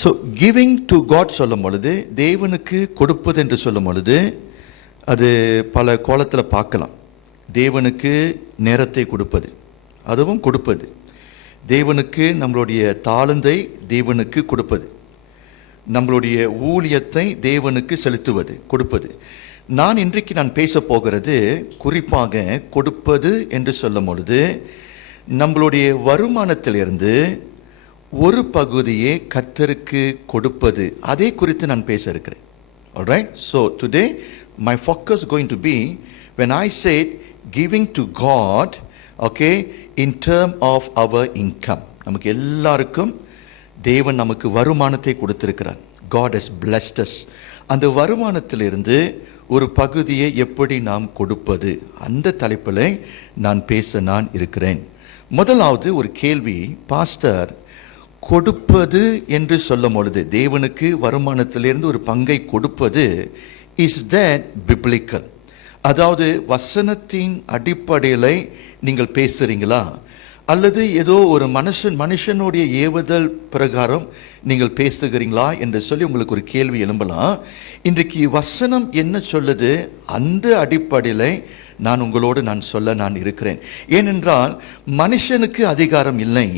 So giving to God சொல்லும் பொழுது, தேவனுக்கு கொடுப்பது என்று சொல்லும் பொழுது அது பல கோலத்தில் பார்க்கலாம். தேவனுக்கு நேரத்தை கொடுப்பது, அதுவும் கொடுப்பது. தேவனுக்கு நம்மளுடைய தாளந்தை தேவனுக்கு கொடுப்பது, நம்மளுடைய ஊழியத்தை தேவனுக்கு செலுத்துவது, கொடுப்பது. இன்றைக்கு நான் பேச போகிறது குறிப்பாக கொடுப்பது என்று சொல்லும் பொழுது, நம்மளுடைய வருமானத்திலிருந்து ஒரு பகுதியை கர்த்தருக்கு கொடுப்பது, அதை குறித்து நான் பேச இருக்கிறேன். Alright, so today my focus going to be when I said giving to God, okay, in term of our income. நமக்கு எல்லாருக்கும் தேவன் நமக்கு வருமானத்தை கொடுத்திருக்கிறார். God has blessed us. அந்த வருமானத்திலிருந்து ஒரு பகுதியை எப்படி நாம் கொடுப்பது, அந்த தலைப்பில் நான் பேச இருக்கிறேன். முதலாவது ஒரு கேள்வி, பாஸ்டர், கொடுப்பது என்று சொல்லும் பொழுது தேவனுக்கு வருமானத்திலிருந்து ஒரு பங்கை கொடுப்பது, இஸ் தட் பிப்ளிக்கல்? அதாவது வசனத்தின் அடிப்படையில் நீங்கள் பேசுறீங்களா, அல்லது ஏதோ ஒரு மனுஷனுடைய ஏவுதல் பிரகாரம் நீங்கள் பேசுகிறீங்களா என்று சொல்லி உங்களுக்கு ஒரு கேள்வி எழும்பலாம். இன்றைக்கு வசனம் என்ன சொல்லுது, அந்த அடிப்படையில் நான் சொல்ல இருக்கிறேன். ஏனென்றால் மனுஷனுக்கு அதிகாரம் இல்லை,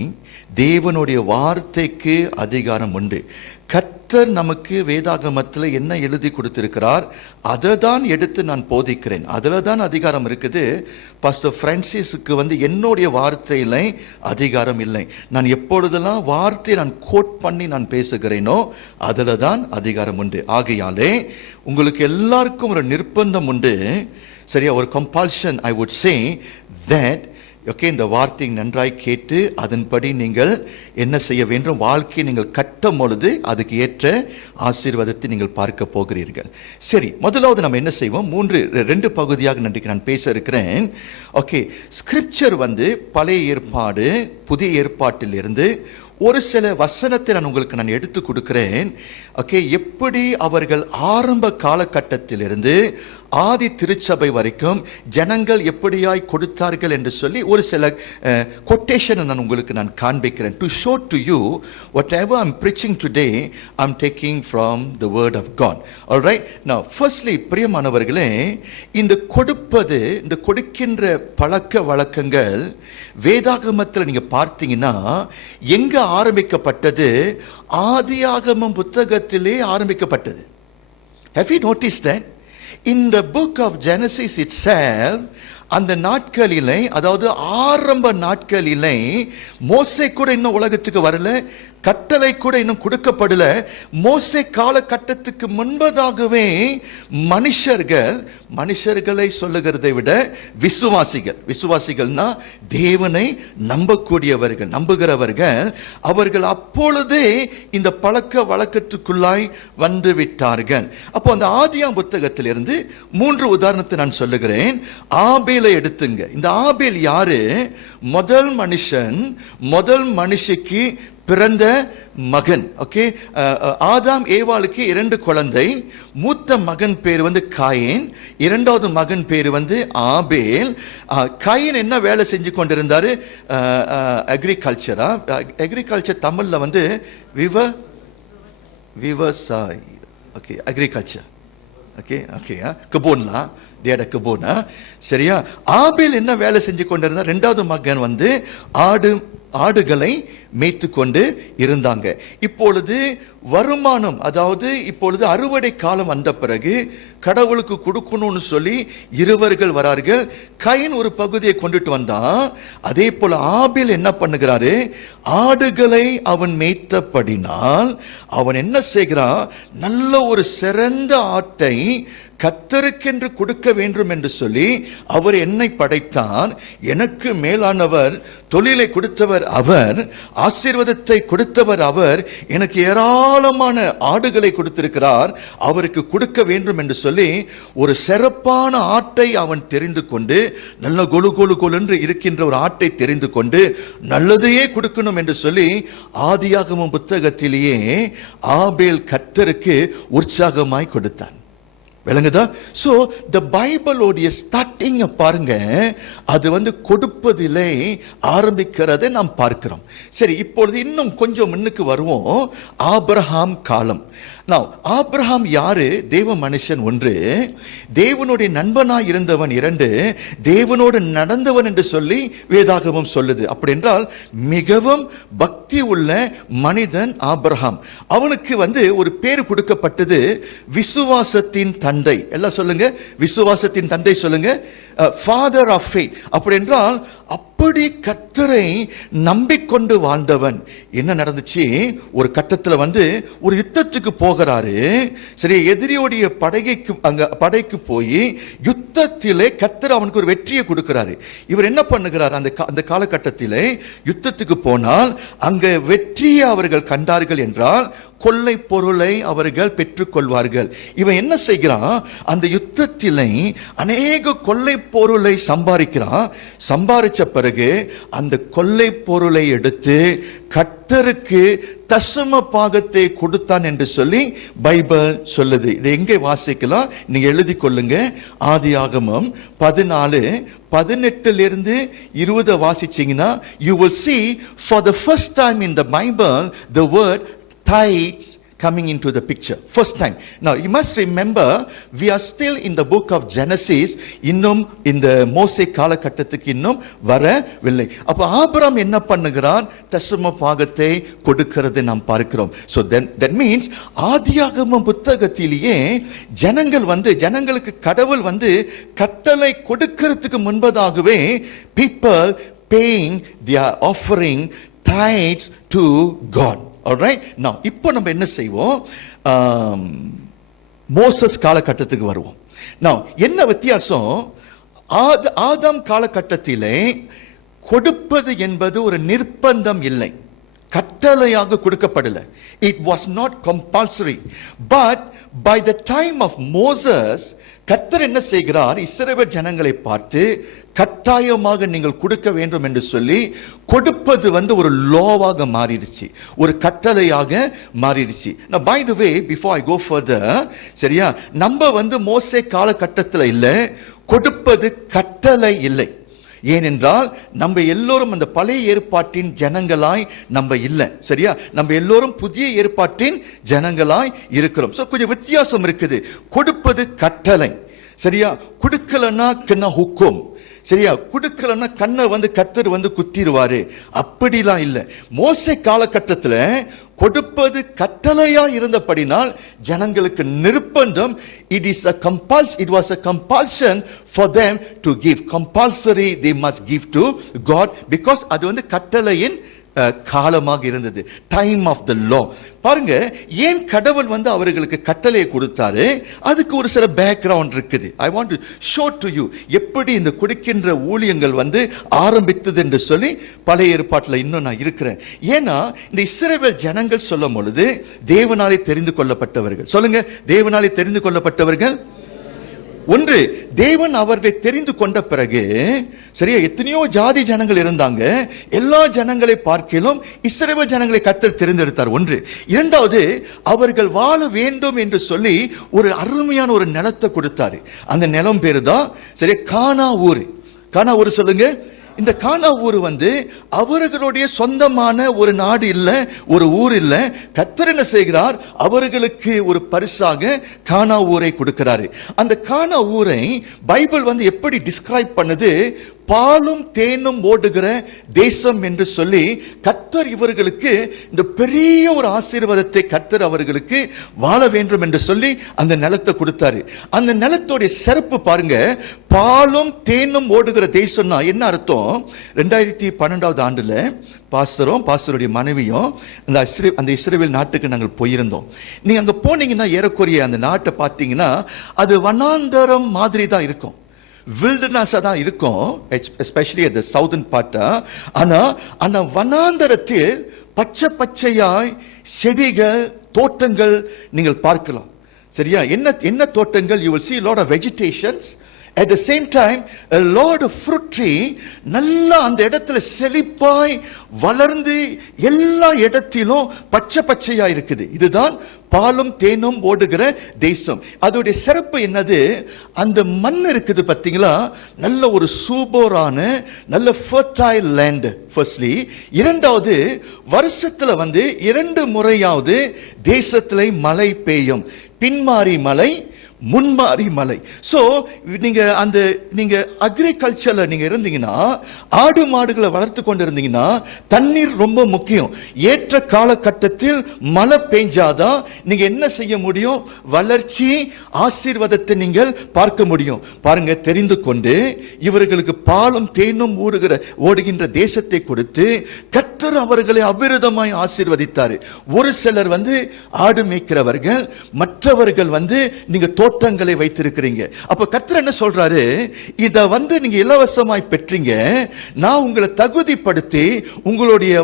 தேவனுடைய வார்த்தைக்கு அதிகாரம் உண்டு. கர்த்தர் நமக்கு வேதாகமத்தில் என்ன எழுதி கொடுத்திருக்கிறார், அதை தான் எடுத்து நான் போதிக்கிறேன். அதில் தான் அதிகாரம் இருக்குது. பாஸ்டர் பிரான்சிஸுக்கு என்னுடைய வார்த்தையில் அதிகாரம் இல்லை. நான் எப்பொழுதெல்லாம் வார்த்தையை நான் கோட் பண்ணி நான் பேசுகிறேனோ அதில் தான் அதிகாரம் உண்டு. ஆகையாலே உங்களுக்கு எல்லாருக்கும் ஒரு நிர்பந்தம் உண்டு, சரியா, ஒரு compulsion. I would say that okay, இந்த வார்த்தையை நன்றாய் கேட்டு அதன்படி நீங்கள் என்ன செய்ய வேண்டும், வாழ்க்கையை நீங்கள் கட்டும் பொழுது அதுக்கு ஏற்ற ஆசீர்வாதத்தை நீங்கள் பார்க்க போகிறீர்கள். சரி, முதலாவது நம்ம என்ன செய்வோம், 2 பகுதியாக நன்றைக்கு நான் பேச இருக்கிறேன். ஓகே, ஸ்கிரிப்சர் பழைய ஏற்பாடு புதிய ஏற்பாட்டிலிருந்து ஒரு சில வசனத்தை நான் உங்களுக்கு எடுத்து கொடுக்கிறேன். ஓகே, எப்படி அவர்கள் ஆரம்ப காலகட்டத்திலிருந்து ஆதி திருச்சபை வரைக்கும் ஜனங்கள் எப்படியாய் கொடுத்தார்கள் என்று சொல்லி ஒரு சில கொட்டேஷனை நான் உங்களுக்கு காண்பிக்கிறேன். To show to you what ever I am preaching today, I am taking from the word of God. All right, now firstly, பிரியமானவர்களே, இந்த கொடுக்கின்ற பழக்க வழக்கங்கள் வேதாகமத்தில் நீங்க பார்த்தீங்கன்னா எங்க ஆரம்பிக்கப்பட்டது, ஆதியாகமம் புத்தகத்திலே ஆரம்பிக்கப்பட்டது. Have you noticed that? In the book of Genesis itself, அந்த நாட்களிலே, அதாவது ஆரம்ப நாட்களிலே, மோசே கூட இன்னும் உலகத்துக்கு வரல, கட்டளை கூட இன்னும் கொடுக்கப்படல. மோசே காலகட்டத்துக்கு முன்பதாகவே மனுஷர்களை சொல்லுகிறதை விட விசுவாசிகள்னா தேவனை நம்புகிறவர்கள், அவர்கள் அப்பொழுதே இந்த பழக்க வழக்கத்துக்குள்ளாய் வந்து விட்டார்கள். அப்போ அந்த ஆதியாம் புத்தகத்திலிருந்து 3 உதாரணத்தை நான் சொல்லுகிறேன். ஆபேலை எடுத்துங்க. இந்த ஆபேல் யாரு? முதல் மனுஷிக்கு பிறந்த மகன். ஓகே, ஆதாம் ஏவாளுக்கு 2 குழந்தை. மூத்த மகன் பேர் காயின், இரண்டாவது மகன் பேர் ஆபேல். காயின் என்ன வேலை செஞ்சு கொண்டிருந்தாரு? அக்ரிகல்ச்சர் தமிழ்ல விவசாயி. Okay, agriculture. ஓகே, கபோன்லாம் கபோனா, சரியா. ஆபேல் என்ன வேலை செஞ்சு கொண்டிருந்தார்? 2வது மகன் ஆடுகளை மேய்த்து கொண்டு இருந்தாங்க. இப்பொழுது வருமானம், அதாவது இப்பொழுது அறுவடை காலம் வந்த பிறகு கடவுளுக்கு கொடுக்கணும்னு சொல்லி இருவர்கள் வரார்கள். கையின் ஒரு பகுதியை கொண்டுட்டு வந்தான். அதே போல ஆபேல் என்ன பண்ணுகிறாரு? ஆடுகளை அவன் மேய்த்தபடினால் அவன் என்ன செய்கிறான்? நல்ல ஒரு சிறந்த ஆட்டை கர்த்தருக்கென்று கொடுக்க வேண்டும் என்று சொல்லி அவர் என்னை படைத்தார். எனக்கு மேலானவர், தொழிலை கொடுத்தவர் அவர், ஆசீர்வாதத்தை கொடுத்தவர் அவர், எனக்கு ஏராளமான ஆடுகளை கொடுத்திருக்கிறார், அவருக்கு கொடுக்க வேண்டும் என்று சொல்லி ஒரு சிறப்பான ஆட்டை அவன் தெரிந்து கொண்டு, நல்ல கொலு கொலு கொலு என்று இருக்கின்ற ஒரு ஆட்டை தெரிந்து கொண்டு நல்லதையே கொடுக்கணும் என்று சொல்லி ஆதியாகமம் புத்தகத்திலேயே ஆபேல் கர்த்தருக்கு உற்சாகமாய் கொடுத்தான். விளங்குதா? சோ த பைபிளோடைய ஸ்டார்டிங் பாருங்க, அது வந்து கொடுப்பதிலே ஆரம்பிக்கிறதை நாம் பார்க்கிறோம். சரி, இப்பொழுது இன்னும் கொஞ்சம் முன்னுக்கு வருவோம். ஆபிரகாம் காலம். நான் ஆபிரகாம் யாரு? தேவ மனுஷன் ஒன்று, தேவனுடைய நண்பனாய் இருந்தவன் இரண்டு, தேவனோடு நடந்தவன் என்று சொல்லி வேதாகமம் சொல்லுது. அப்படி என்றால் மிகவும் பக்தி உள்ள மனிதன் ஆபிரகாம். அவனுக்கு வந்து ஒரு பேர் கொடுக்கப்பட்டது, விசுவாசத்தின் தந்தை. எல்லாம் சொல்லுங்க, விசுவாசத்தின் தந்தை சொல்லுங்க, ஃபாதர் ஆஃப் ஃபெய்த். அப்படி என்றால் அப்படி கர்த்தரை நம்பிக்கொண்டு வாழ்ந்தவன். என்ன நடந்துச்சு? ஒரு கட்டத்தில் வந்து ஒரு யுத்தத்துக்கு போகிறாரு. சரி, எதிரியோடைய படைக்கு போய் யுத்தத்திலே கர்த்தர் அவனுக்கு ஒரு வெற்றியை கொடுக்கிறாரு. இவர் என்ன பண்ணுகிறார்? அந்த காலகட்டத்திலே யுத்தத்துக்கு போனால் அங்க வெற்றியை அவர்கள் கண்டார்கள் என்றால் கொள்ளை பொருளை அவர்கள் பெற்றுக்கொள்வார்கள். இவன் என்ன செய்கிறான்? அந்த யுத்தத்திலே அநேக கொள்ளை பொருளை சம்பாதிக்கிறான். சம்பாதிச்ச பிறகு அந்த கொள்ளை பொருளை எடுத்து கர்த்தருக்கு தசம பாகத்தை கொடுத்தான் என்று சொல்லி பைபிள் சொல்லுது. இதை எங்கே வாசிக்கலாம்? நீங்க எழுதி கொள்ளுங்க. ஆதியாகமம் 14:18 20 வாசிச்சீங்கன்னா you will see for the first time in the Bible the word tithes coming into the picture. First time. Now you must remember we are still in the book of Genesis. இன்னும் இந்த மோசே காலகட்டத்துக்கு இன்னும் வரவில்லை. அப்ப Abraham என்ன பண்ணுகிறான்? தசம பாகத்தை கொடுக்கிறது நாம் பார்க்கிறோம். So then that means ஆதியாகமம் புத்தகத்திலேயே ஜனங்களுக்கு கடவுள் வந்து கட்டளை கொடுக்கிறதுக்கு முன்பதாகவே people paying their offering tithes to God. Alright? Now இப்போ நம்ம என்ன செய்வோம்? மோசஸ் காலகட்டத்துக்கு வருவோம். Now என்ன வித்தியாசம்? ஆதாம் காலகட்டத்திலே கொடுப்பது என்பது ஒரு நிர்பந்தம் இல்லை, கட்டளையாக கொடுக்கப்படல. It was not compulsory. But by the time of Moses, கர்த்தர் என்ன செய்கிறார்? இஸ்ரவேல் ஜனங்களை பார்த்து கட்டாயமாக நீங்கள் கொடுக்க வேண்டும் என்று சொல்லி கொடுப்பது வந்து ஒரு லோவாக மாறிடுச்சு, ஒரு கட்டளையாக மாறிடுச்சு. Now by the way, before I go further, சரியா, நம்ம வந்து மோசே காலகட்டத்தில் இல்லை, கொடுப்பது கட்டளை இல்லை. ஏனென்றால் நம்ம எல்லோரும் அந்த பழைய ஏற்பாட்டின் ஜனங்களாய் நம்ம இல்லை, சரியா? நம்ம எல்லோரும் புதிய ஏற்பாட்டின் ஜனங்களாய் இருக்கிறோம். சோ கொஞ்சம் வித்தியாசம் இருக்குது. கொடுப்பது கட்டளை, சரியா? கொடுக்கலன்னா கண்ணா ஹுக்கும், சரியா? கொடுக்கலன்னா கண்ணை வந்து கர்த்தர் வந்து குத்திடுவாரு, அப்படிலாம் இல்லை. மோசே காலகட்டத்தில் கொடுப்பது கட்டளையா இருந்தபடினால் ஜனங்களுக்கு நிர்பந்தம். It was a compulsion for them to give. Compulsory they must give to God because அது வந்து கட்டளையின் காலமாக இருந்தது, டைம் ஆஃப் த லா. பாருங்க, ஏன் கடவுள் வந்து அவர்களுக்கு கட்டளையை கொடுத்தாரு? அதுக்கு ஒரு சில பேக்ரவுண்ட் இருக்குது. ஐ want to show to you எப்படி இந்த கொடுக்கின்ற ஊழியங்கள் வந்து ஆரம்பித்தது என்று சொல்லி பழைய ஏற்பாட்டில் இன்னும் நான் இருக்கிறேன். ஏன்னா இந்த இஸ்ரவேல் ஜனங்கள் சொல்லும் பொழுது தேவனாலே தெரிந்து கொள்ளப்பட்டவர்கள். சொல்லுங்க, தேவனாலே தெரிந்து கொள்ளப்பட்டவர்கள். ஒன்று, தேவன் அவர்களை தெரிந்து கொண்ட பிறகு, சரியா, எத்தனையோ ஜாதி ஜனங்கள் இருந்தாங்க, எல்லா ஜனங்களை பார்க்கிலும் இஸ்ரவேல் ஜனங்களை கர்த்தர் தெரிந்தெடுத்தார். ஒன்று. இரண்டாவது, அவர்கள் வாழ வேண்டும் என்று சொல்லி ஒரு அருமையான ஒரு நிலத்தை கொடுத்தாரு. அந்த நிலம் பேரு தான் சரியா கானா ஊர். கானா ஊர் சொல்லுங்க. இந்த கானா ஊர் வந்து அவர்களுடைய சொந்தமான ஒரு நாடு இல்ல, ஒரு ஊர் இல்ல. கர்த்தர் என்ன செய்கிறார்? அவர்களுக்கு ஒரு பரிசாக கானா ஊரை கொடுக்கிறாரு. அந்த கானா ஊரை பைபிள் வந்து எப்படி டிஸ்கிரைப் பண்ணுது? பாலும் தேனும் ஓடுகிற தேசம் என்று சொல்லி கர்த்தர் இவர்களுக்கு இந்த பெரிய ஒரு ஆசீர்வாதத்தை கர்த்தர் அவர்களுக்கு வாழ வேண்டும் என்று சொல்லி அந்த நிலத்தை கொடுத்தாரு. அந்த நிலத்தோடைய சிறப்பு பாருங்க, பாலும் தேனும் ஓடுகிற தேசம்னா என்ன அர்த்தம்? 2012 ஆண்டுல பாஸ்டருடைய மனைவியும் அந்த இஸ்ரவேல் நாட்டுக்கு நாங்கள் போயிருந்தோம். நீங்க அங்க போனீங்கன்னா ஏறக்குறைய அந்த நாட்டை பார்த்தீங்கன்னா அது வனாந்தரம் மாதிரி தான் இருக்கும், வில்டர்னஸா தான் இருக்கும், especially at the southern part. ஆனா வனாந்தரத்தில் பச்சை பச்சையாய் செடிகள், தோட்டங்கள் நீங்கள் பார்க்கலாம். சரியா? என்ன தோட்டங்கள்? you will see a lot of vegetations. At the same time a lot of fruit tree. நல்லா அந்த இடத்துல செழிப்பாய் வளர்ந்து எல்லா இடத்திலும் பச்சை பச்சையா இருக்குது. இதுதான் பாலும் தேனும் ஓடுகிற தேசம். அதோடைய சிறப்பு என்னது? அந்த மண் இருக்குது பார்த்தீங்களா, நல்ல ஒரு சூப்பரான நல்ல ஃபர்டைல் லேண்ட் ஃபர்ஸ்ட்லி. இரண்டாவது, வருஷத்துல 2 முறையாவது தேசத்துல மழை பெய்யும். பின்மாறி மழை, முன்மாறி மலை. சோ நீங்க அக்ரிகல்ச்சர்ல நீங்க இருந்தீங்கன்னா, ஆடு மாடுகளை வளர்த்து கொண்டு இருந்தீங்கன்னா தண்ணீர் ரொம்ப முக்கியம். ஏற்ற காலகட்டத்தில் மழை பெஞ்சாதான் நீங்க என்ன செய்ய முடியும்? வளர்ச்சி, ஆசீர்வாதத்தை நீங்கள் பார்க்க முடியும். பாருங்க, தெரிந்து கொண்டு இவர்களுக்கு பாலும் தேனும் ஓடுகின்ற தேசத்தை கொடுத்து கர்த்தர் அவர்களை அபிரதமாய் ஆசீர்வதித்தார். ஒரு சிலர் ஆடு மேய்க்கிறவர்கள், மற்றவர்கள் நீங்க தோட்டங்களை வைத்திருக்கிறீங்க. அப்ப கர்த்தர் என்ன சொல்றாரு? இத நீங்க இலவசமாய் பெற்றீங்க, நான் உங்களை தகுதிப்படுத்தி உங்களுடைய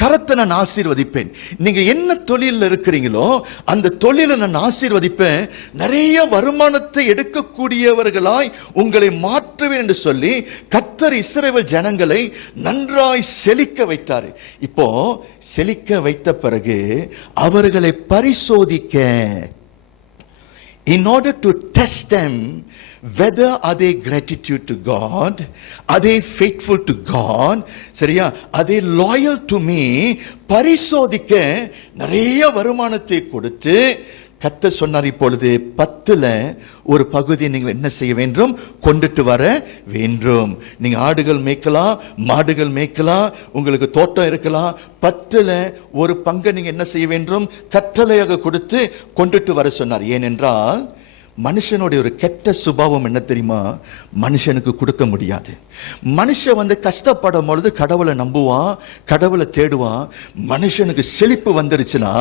கரத்தை நான் ஆசீர்வதிப்பேன். நீங்க என்ன தொழில் இருக்கிறீங்களோ அந்த தொழிலை நான் ஆசீர்வதிப்பேன். நிறைய வருமானத்தை எடுக்கக்கூடியவர்களாய் உங்களை மாற்றுவேன் என்று சொல்லி கர்த்தர் இஸ்ரவேல் ஜனங்களை நன்றாய் செழிக்க வைத்தார். இப்போ செழிக்க வைத்த பிறகு அவர்களை பரிசோதிக்க, in order to test them whether are they gratitude to God, are they faithful to God, சரியா, are they loyal to me, பரிசோதிக்க நிறைய வருமானத்தை கொடுத்து கர்த்தர் சொன்னார், இப்பொழுது 10ல ஒரு பகுதியை நீங்கள் என்ன செய்ய வேண்டும்? கொண்டுட்டு வர வேண்டும். நீங்க ஆடுகள் மேய்க்கலாம், மாடுகள் மேய்க்கலாம், உங்களுக்கு தோட்டம் இருக்கலாம். 10ல ஒரு பங்கை நீங்க என்ன செய்ய வேண்டும்? கட்டளையாக கொடுத்து கொண்டுட்டு வர சொன்னார். ஏனென்றால் மனுஷனுடைய ஒரு கெட்ட சுபாவம் என்ன தெரியுமா? மனுஷனுக்கு கொடுக்க முடியாது. மனுஷன் கஷ்டப்படும் பொழுது கடவுளை நம்புவான், கடவுளை தேடுவான். மனுஷனுக்கு செழிப்பு வந்துருச்சுன்னா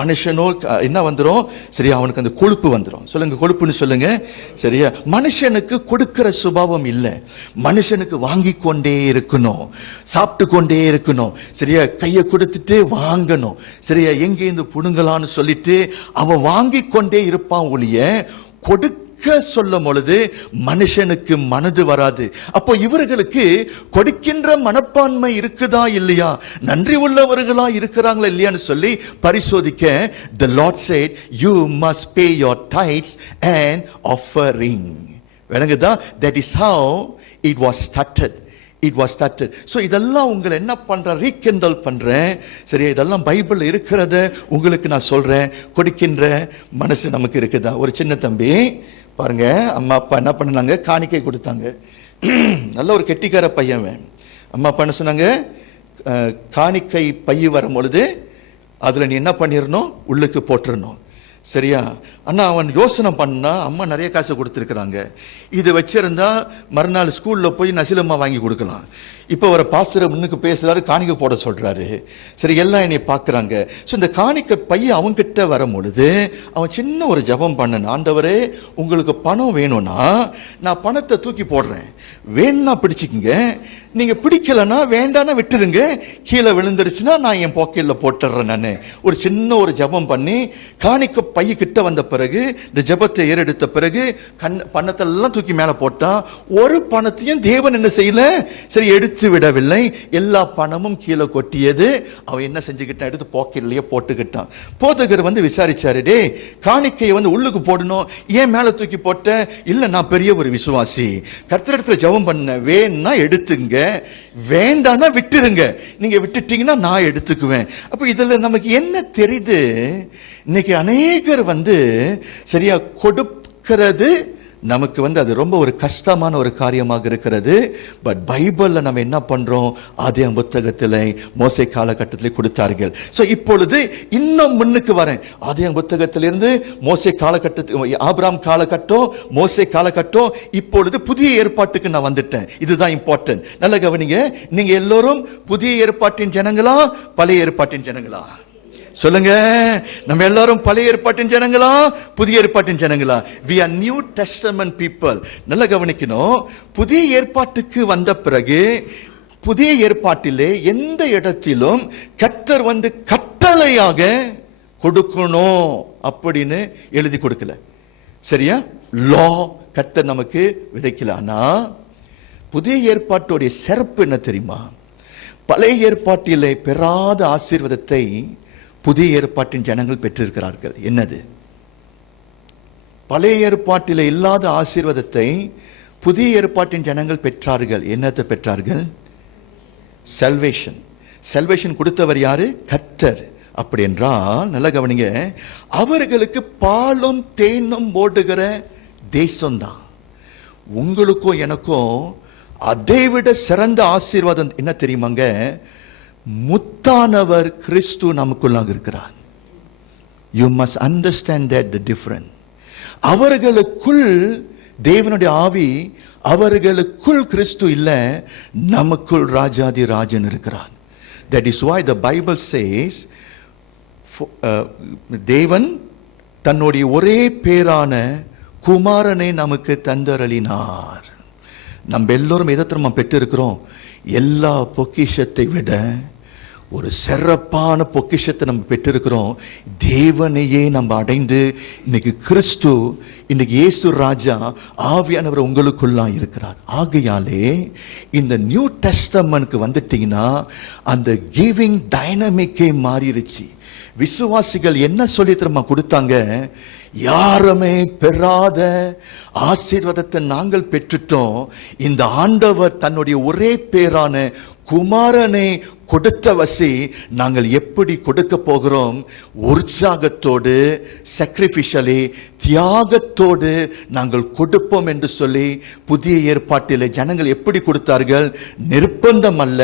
மனுஷனோ என்ன வந்துடும்? சரியா, அவனுக்கு அந்த கொழுப்பு வந்துடும். சொல்லுங்க, கொழுப்புன்னு சொல்லுங்க. சரியா, மனுஷனுக்கு கொடுக்கிற சுபாவம் இல்லை. மனுஷனுக்கு வாங்கி கொண்டே இருக்கணும், சாப்பிட்டு கொண்டே இருக்கணும். சரியா, கையை கொடுத்துட்டு வாங்கணும். சரியா, எங்கேருந்து புடுங்கலான்னு சொல்லிட்டு அவன் வாங்கி கொண்டே இருப்பான் ஒழிய கொடுக்க சொல்லும் பொழுது மனுஷனுக்கு மனது வராது. அப்போ இவர்களுக்கு கொடுக்கின்ற மனப்பான்மை இருக்குதா இல்லையா, நன்றி உள்ளவர்களா இருக்கிறாங்களா இல்லையான்னு சொல்லி பரிசோதிக்க the Lord said, you must pay your tithes and offering. விளங்குதா? That is how it was started. It was started. So இதெல்லாம் உங்களை என்ன பண்ற? ரீகெண்டல் பண்றேன். சரியா, இதெல்லாம் பைபிள் இருக்கிறத உங்களுக்கு நான் சொல்றேன். கொடுக்கின்ற மனசு நமக்கு இருக்குதா? ஒரு சின்ன தம்பி பாருங்க, அம்மா அப்பா என்ன பண்ணாங்க? காணிக்கை கொடுத்தாங்க. நல்ல ஒரு கெட்டிக்கார பையன். அம்மா அப்பா என்ன சொன்னாங்க? காணிக்கை பைய வரும் பொழுது அதுல நீ என்ன பண்ணிடணும்? உள்ளுக்கு போட்டுறணும். சரியா, அண்ணா அவன் யோசனை பண்ணா, அம்மா நிறைய காசு கொடுத்துருக்குறாங்க, இது வச்சிருந்தா மறுநாள் ஸ்கூல்ல போய் நசிலம்மா வாங்கி கொடுக்கலாம். இப்போ ஒரு பாஸ்டர் முன்னுக்கு பேசுறாரு, காணிக்கை போட சொல்றாரு. சரி, எல்லாம் என்னை பார்க்குறாங்க. ஸோ இந்த காணிக்கை பையன் அவன்கிட்ட வரும் பொழுது அவன் சின்ன ஒரு ஜபம் பண்ணன். ஆண்டவரே, உங்களுக்கு பணம் வேணும்னா நான் பணத்தை தூக்கி போடுறேன், வேணும்னா பிடிச்சிக்கங்க, நீங்க பிடிக்கலன்னா வேண்டானா விட்டுருங்க, கீழே விழுந்துருச்சுன்னா நான் என் பாக்கெட்ல போட்டுறேன். நான் ஒரு சின்ன ஒரு ஜபம் பண்ணி காணிக்க பைய கிட்ட வந்த பிறகு இந்த ஜபத்தை ஏறெடுத்த பிறகு பணத்தெல்லாம் தூக்கி மேல போட்டான். ஒரு பணத்தையும் தேவன் என்ன செய்யல? சரி, எடுத்து விடவில்லை. எல்லா பணமும் கீழே கொட்டியது. அவன் என்ன செஞ்சுக்கிட்டான்? எடுத்து பாக்கெட்லயே போட்டுக்கிட்டான். போதகர் விசாரிச்சாரு, டே காணிக்கையை உள்ளுக்கு போடணும், ஏன் மேல தூக்கி போட்ட? இல்ல, நான் பெரிய ஒரு விசுவாசி, கர்த்தரிடத்துல ஜபம் பண்ண, வேணா எடுத்துங்க, வேண்டானா விட்டுருங்க, நீங்க விட்டுட்டீங்கன்னா நான் எடுத்துக்குவேன். அப்ப இதுல நமக்கு என்ன தெரியுது? இன்னைக்கு அநேகர் சரியா கொடுக்கிறது நமக்கு அது ரொம்ப ஒரு கஷ்டமான ஒரு காரியமாக இருக்கிறது. பட் பைபிள்ல நம்ம என்ன பண்றோம்? அதே புத்தகத்தில் மோசே காலகட்டத்தில் கொடுத்தார்கள். சோ இப்பொழுது இன்னும் முன்னுக்கு வரேன். அதே புத்தகத்திலிருந்து மோசே காலகட்டத்தில், ஆபிரகாம் காலகட்டம், மோசே காலகட்டம், இப்பொழுது புதிய ஏற்பாட்டுக்கு நான் வந்துட்டேன். இதுதான் இம்பார்ட்டன்ட். நல்ல கவனிங்க. நீங்க எல்லோரும் புதிய ஏற்பாட்டின் ஜனங்களா, பழைய ஏற்பாட்டின் ஜனங்களா? சொல்லுங்க, நம்ம எல்லாரும் பழைய ஏற்பாட்டின் ஜனங்களா, புதிய ஏற்பாட்டின் ஜனங்களா? we are new testament people. நல்ல கவனிக்கணும். புதிய ஏற்பாட்டுக்கு வந்த பிறகு புதிய ஏற்பாட்டிலே எந்த இடத்திலும் கர்த்தர் கட்டளையாக கொடுக்கணும் அப்படின்னு எழுதி கொடுக்கல. சரியா, லா கர்த்தர் நமக்கு விதைக்கல. ஆனா புதிய ஏற்பாட்டுடைய சிறப்பு என்ன தெரியுமா? பழைய ஏற்பாட்டிலே பெறாத ஆசீர்வாதத்தை புதிய ஏற்பாட்டின் ஜனங்கள் பெற்றிருக்கிறார்கள். என்னது? பழைய ஏற்பாட்டில் இல்லாத ஆசீர்வாதத்தை புதிய ஏற்பாட்டின் ஜனங்கள் பெற்றார்கள். என்னத்தை பெற்றார்கள்? சல்வேஷன். சல்வேஷன் கொடுத்தவர் யாரு? கர்த்தர். அப்படி என்றால் நல்ல கவனிங்க, அவர்களுக்கு பாலும் தேனும் ஓடுகிற தேசம்தான். உங்களுக்கும் எனக்கும் அதைவிட சிறந்த ஆசீர்வாதம் என்ன தெரியுமாங்க? முத்தானவர் கிறிஸ்து நமக்குள்ளாக இருக்கிறார். You must understand that the difference. அவர்களுக்குள் தேவனுடைய ஆவி, அவர்களுக்குள் கிறிஸ்து இல்ல, நமக்குள் ராஜாதி ராஜன் இருக்கிறார். That is why the Bible says தேவன் தன்னுடைய ஒரே பேரான குமாரனை நமக்கு தந்தரளினார். நம்ம எல்லோரும் எதை நம்ம பெற்றிருக்கிறோம்? எல்லா பொக்கிஷத்தை விட ஒரு சிறப்பான பொக்கிஷத்தை நம்ம பெற்றிருக்கிறோம். தேவனையே நம்ம அடைந்து இன்னைக்கு கிறிஸ்து, இன்னைக்கு இயேசு ராஜா ஆவியானவர் உங்களுக்குள்ளா இருக்கிறார். ஆகையாலே இந்த நியூ டெஸ்டமென்ட்க்கு வந்துட்டீங்கன்னா அந்த கிவிங் டைனமிக்கே மாறிடுச்சு. விசுவாசிகள் என்ன சொல்லி திரும்ப கொடுத்தாங்க? யாருமே பெறாத ஆசீர்வாதத்தை நாங்கள் பெற்றுட்டோம். இந்த ஆண்டவர் தன்னுடைய ஒரே பேரான குமாரனை கொடுத்த வசி நாங்கள் எப்படி கொடுக்க போகிறோம்? உற்சாகத்தோடு, சாக்ரிஃபிஷியலி, தியாகத்தோடு நாங்கள் கொடுப்போம் என்று சொல்லி புதிய ஏற்பாட்டில் ஜனங்கள் எப்படி கொடுத்தார்கள்? நிர்பந்தம் அல்ல,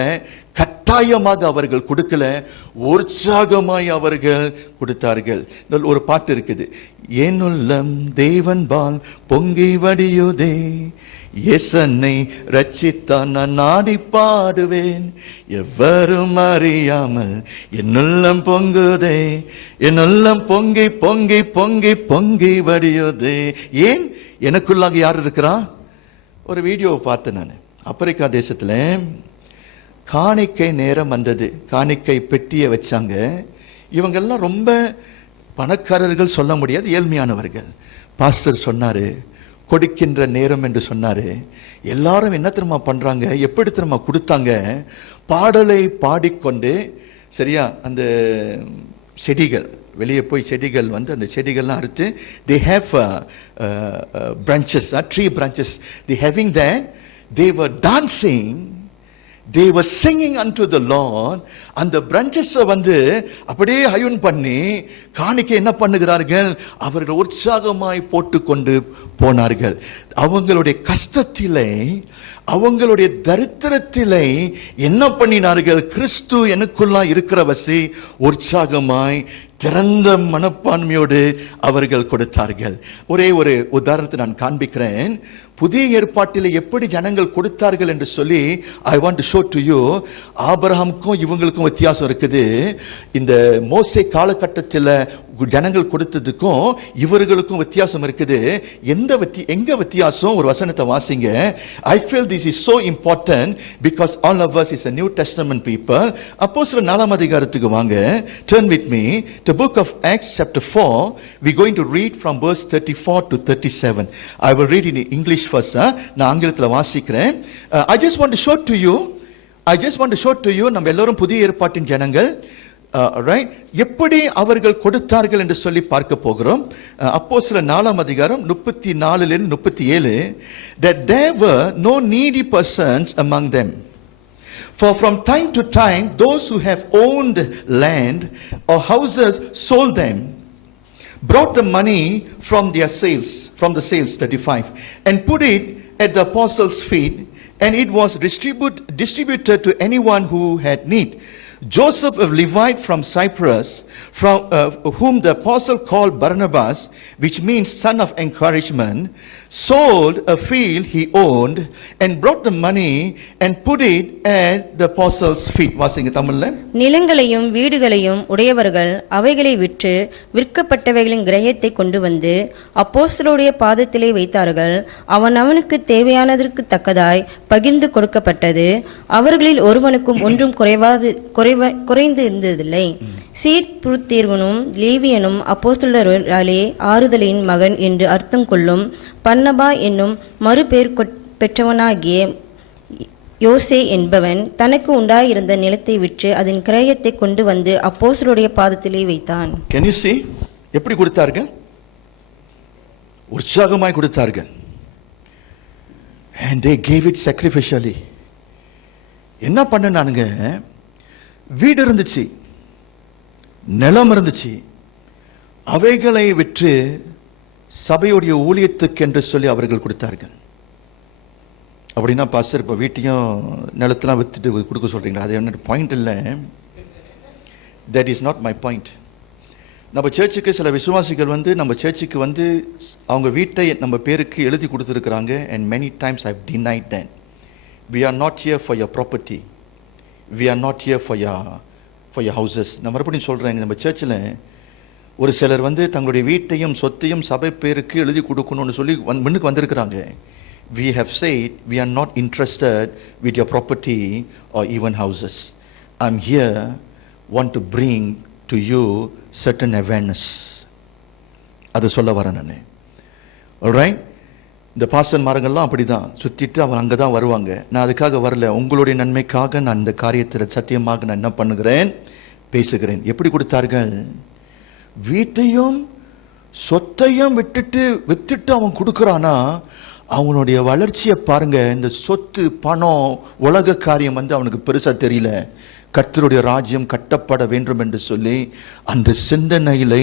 கட்டாயமாக அவர்கள் கொடுக்கல, உற்சாகமாய் அவர்கள் கொடுத்தார்கள். ஒரு பாட்டு இருக்குது, என்னுள்ளம் தேவன்பால் பொங்கி வடியுதே, இயேசன்னை ரட்சித்தான் நான் நாடி பாடுவேன், எவரும் அறியாமல் என்னுள்ளம் பொங்குதே, என்னுள்ளம் பொங்கி பொங்கி பொங்கி பொங்கி வடியுதே. ஏன்? எனக்குள்ளாக யார் இருக்கிறா? ஒரு வீடியோவை பார்த்தேன் நான். ஆப்பிரிக்கா தேசத்துல காணிக்கை நேரம் வந்தது. காணிக்கை பெட்டியை வச்சாங்க. இவங்கெல்லாம் ரொம்ப பணக்காரர்கள் சொல்ல முடியாது, ஏழ்மையானவர்கள். பாஸ்டர் சொன்னாரு, கொடுக்கின்ற நேரம் என்று சொன்னாரு. எல்லாரும் என்ன தெரியுமா பண்றாங்க? எப்படி தெரியுமா கொடுத்தாங்க? பாடலை பாடிக்கொண்டு, சரியா, அந்த செடிகள் வெளியே போய் செடிகள் வந்து அந்த செடிகள்லாம் அறுத்து, they have branches, tree branches, they having that, they were dancing, they were singing unto the Lord. அந்த branches வந்து அப்படியே அயன் பண்ணி காணிக்கை என்ன பண்ணுகிறார்கள்? அவர்கள் உற்சாகமாய் போட்டு கொண்டு போனார்கள். அவங்களுடைய கஷ்டத்திலே, அவங்களுடைய தரித்திரத்திலே என்ன பண்ணினார்கள்? கிறிஸ்து எனக்குள்ளா இருக்கிற வசி உற்சாகமாய் திறந்த மனப்பான்மையோடு அவர்கள் கொடுத்தார்கள். ஒரே ஒரு உதாரணத்தை நான் காண்பிக்கிறேன். புதிய ஏற்பாட்டில் எப்படி ஜனங்கள் கொடுத்தார்கள் என்று சொல்லி I want to show to you. ஆபிரகாமுக்கும் இவங்களுக்கும் வித்தியாசம் இருக்குது. இந்த மோசே காலகட்டத்தில் ஜனங்கள் கொடுத்ததுக்கும் இவர்களுக்கும் வித்தியாசம் இருக்குது. எங்க வித்தியாசம்? ஒரு வசனத்தை வாசிங்க. I feel this is so important because all of us is a New Testament people. அப்போஸ்தலர் 4ஆம் அதிகாரத்துக்கு வாங்க. Turn with me to book of Acts chapter 4. We're going to read from verse 34 to 37. I will read in English first. நான் ஆங்கிலத்தில் வாசிக்கிறேன். I just want to show to you நம்ம எல்லாரும் புதிய ஏற்பாட்டின் ஜனங்கள், ரைட், எப்படி அவர்கள் கொடுத்தார்கள் என்று சொல்லி பார்க்க போகிறோம். அப்போஸ்தலர் 4ஆம் அதிகாரம் 34 37. That there were no needy persons among them, for from time to time those who have owned land or houses sold them, brought the money from the sales 35, and put it at the apostles' feet, and it was distributed to anyone who had need. Joseph, a Levite from Cyprus, whom the apostle called Barnabas, which means son of encouragement, sold a field he owned and brought the money and put it at the apostles' feet. வாசிங்க தமிழ்ல. நிலங்களையும் வீடுகளையும் உடையவர்கள் அவைகளை விற்று விற்கப்பட்டவைகளின் கிரயத்தை கொண்டு வந்து அப்போஸ்தலருடைய பாதத்திலே வைத்தார்கள். அவனுக்கு தேவையானதற்கு தக்கதாய் பகிர்ந்து கொடுக்கப்பட்டது. அவர்களில் ஒருவனுக்கும் ஒன்றும் குறைந்து இருந்ததில்லை. சீர்திருத்தீர்வனும் லேவியனும் அப்போஸ்தலராலே ஆறுதலின் மகன் என்று அர்த்தம் கொள்ளும் பர்னபா என்னும் மறுபேர் பெற்றவனாகிய யோசே என்பவன் தனக்கு உண்டாயிருந்த நிலத்தை விற்று அதன் கிரயத்தை கொண்டு வந்து அப்போஸ்தலருடைய பாதத்திலே வைத்தான். Can you see? எப்படி கொடுத்தார்கள்? உற்சாகமாய் கொடுத்தார்கள். And they gave it sacrificially. என்ன பண்ணனானுங்க? வீடு இருந்துச்சு, நிலம் இருந்துச்சு, அவைகளை விற்று சபையுடைய ஊழியத்துக்கு என்று சொல்லி அவர்கள் கொடுத்தார்கள். அப்படின்னா பாஸ்டர் இப்போ வீட்டையும் நிலத்தெல்லாம் விற்றுட்டு கொடுக்க சொல்கிறீங்களா? அது என்ன பாயிண்ட் இல்லை. That is not my point. நம்ம சர்ச்சுக்கு சில விசுவாசிகள் வந்து நம்ம சர்ச்சுக்கு வந்து அவங்க வீட்டை நம்ம பேருக்கு எழுதி கொடுத்துருக்குறாங்க. And many times I denied that. We are not here for your property, we are not here for your houses. நான் மறுபடியும் சொல்கிறேங்க, நம்ம சர்ச்சில் ஒரு சிலர் வந்து தங்களுடைய வீட்டையும் சொத்தையும் சபை பேருக்கு எழுதி கொடுக்கணும்னு சொல்லி முன்னுக்கு வந்திருக்கிறாங்க. We have said we are not interested with your property or even houses. I'm here want to bring to you certain awareness. அது சொல்ல வரேன் நான். Alright? இந்த பாசன்மாரங்கள்லாம் அப்படி தான் சுற்றிட்டு அவங்க அங்கே தான் வருவாங்க. நான் அதுக்காக வரல, உங்களுடைய நன்மைக்காக நான் இந்த காரியத்தில் சத்தியமாக நான் என்ன பண்ணுகிறேன், பேசுகிறேன். எப்படி கொடுத்தார்கள்? வீட்டையும் சொத்தையும் வித்துட்டு அவன் கொடுக்குறானா, அவனுடைய வளர்ச்சியை பாருங்க. இந்த சொத்து பணம் உலக காரியம் வந்து அவனுக்கு பெருசா தெரியல. கர்த்தருடைய ராஜ்யம் கட்டப்பட வேண்டும் என்று சொல்லி அந்த சிந்தனையிலே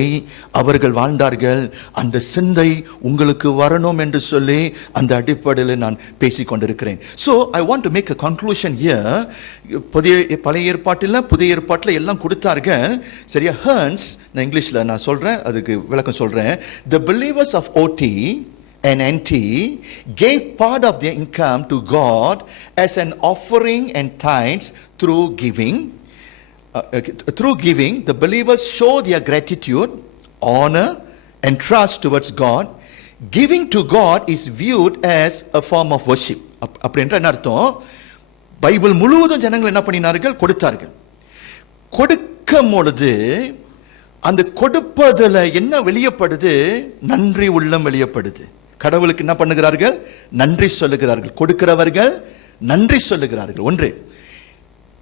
அவர்கள் வாழ்ந்தார்கள். அந்த சிந்தை உங்களுக்கு வரணும் என்று சொல்லி அந்த அடிப்படையில் நான் பேசிக் கொண்டிருக்கிறேன். So I want to make a conclusion here. பழைய ஏற்பாட்டில் புதிய ஏற்பாட்டில் எல்லாம் கொடுத்தார்கள். சரியா? ஹர்ன்ஸ், நான் இங்கிலீஷில் நான் சொல்கிறேன், அதுக்கு விளக்கம் சொல்கிறேன். The believers of OT and NT gave part of their income to God as an offering and tithes through giving. Through giving, the believers show their gratitude, honor, and trust towards God. Giving to God is viewed as a form of worship. அப்படின்ற என்ன அர்த்தம்? Bible முழுவதும் ஜனங்கள் என்ன பண்ணினார்கள்? கொடுத்தார்கள். கொடுக்கும் பொழுது அந்த கொடுப்பதில் என்ன வெளியப்படுது? நன்றி உள்ளம் வெளியப்படுது. கடவுளுக்கு என்ன பண்ணுகிறார்கள்? நன்றி சொல்லுகிறார்கள். கொடுக்கிறவர்கள் நன்றி சொல்லுகிறார்கள். ஒன்று,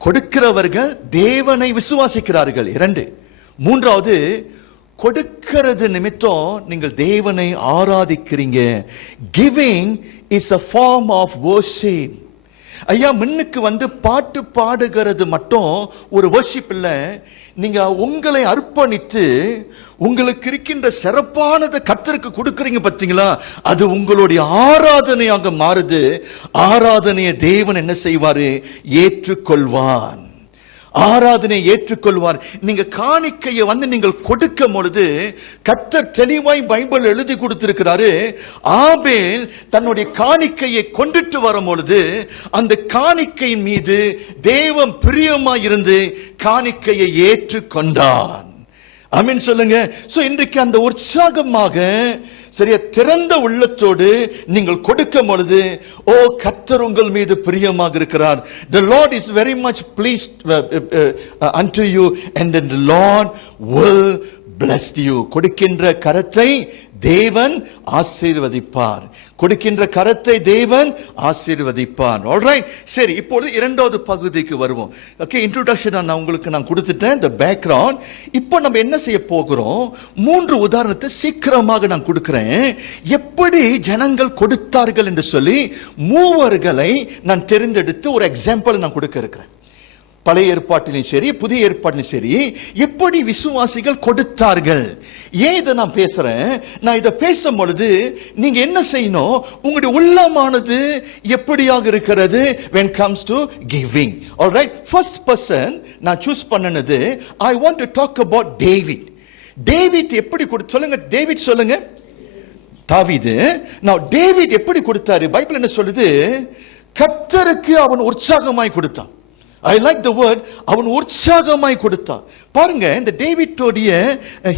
கொடுக்கிறவர்கள் தேவனை விசுவாசிக்கிறார்கள். இரண்டு, மூன்றாவது, கொடுக்கிறது நிமித்தம் நீங்கள் தேவனை ஆராதிக்கிறீங்க. Giving is a form of worship. ஐயா, முன்னுக்கு வந்து பாட்டு பாடுகிறது மட்டும் ஒரு worship இல்லை. நீங்க உங்களை அர்ப்பணித்து உங்களுக்கு இருக்கின்ற சிறப்பானதை கர்த்தருக்கு கொடுக்கறீங்க பார்த்தீங்களா, அது உங்களுடைய ஆராதனையாக மாறுது. ஆராதனையை தேவன் என்ன செய்வாரு? ஏற்றுக்கொள்வான். ஆராதனை ஏற்றுக்கொள்வார். நீங்க காணிக்கையை வந்து நீங்கள் கொடுக்கும் பொழுது கர்த்தர் தெளிவாய் பைபிள் எழுதி கொடுத்திருக்கிறாரு. ஆபேல் தன்னுடைய காணிக்கையை கொண்டுட்டு வரும் பொழுது அந்த காணிக்கையின் மீது தேவன் பிரியமாய் இருந்து காணிக்கையை ஏற்றுக்கொண்டான். ஆமென் சொல்லுங்க. சோ இன்றைக்கு அந்த உற்சாகமாக சரியா திறந்த உள்ளத்தோடு நீங்கள் கொடுக்கும் பொழுது, ஓ கர்த்தர் உங்கள் மீது பிரியமாக இருக்கிறார். The Lord is very much pleased unto you and then the Lord will bless you. கொடுக்கின்ற கரத்தை தேவன் ஆசீர்வதிப்பார். கொடுக்கின்ற கரத்தை தேவன் ஆசீர்வதிப்பார். ஆல்ரைட், சரி, இப்பொழுது இரண்டாவது பகுதிக்கு வருவோம். ஓகே, இன்ட்ரோடக்ஷன் நான் உங்களுக்கு கொடுத்துட்டேன், the background. இப்போ நம்ம என்ன செய்ய போகிறோம்? மூன்று உதாரணத்தை சீக்கிரமாக நான் கொடுக்கிறேன். எப்படி ஜனங்கள் கொடுத்தார்கள் என்று சொல்லி மூவர்களை நான் தெரிந்தெடுத்து ஒரு எக்ஸாம்பிள் நான் கொடுக்க இருக்கிறேன். பழைய ஏற்பாட்டிலும் சரி புதிய ஏற்பாட்டிலும் சரி எப்படி விசுவாசிகள் கொடுத்தார்கள். ஏன் இதை நான் பேசுறேன்? நான் இதை பேசும் பொழுது நீங்க என்ன செய்யணும்? உங்களுடைய உள்ளமானது எப்படியாக இருக்கிறது when comes to giving. Alright, first person நான் சூஸ் பண்ணனது, I want to talk about David. David எப்படி சொல்லுங்க, டேவிட் சொல்லுங்க. தாவீது. Now டேவிட் எப்படி கொடுத்தாரு? பைபிள் என்ன சொல்லுது? கர்த்தருக்கு அவன் உற்சாகமாய் கொடுத்தான். I like the word, அவன் உற்சாகமாய் கொடுத்தான். பாருங்க, இந்த டேவிட்டோடைய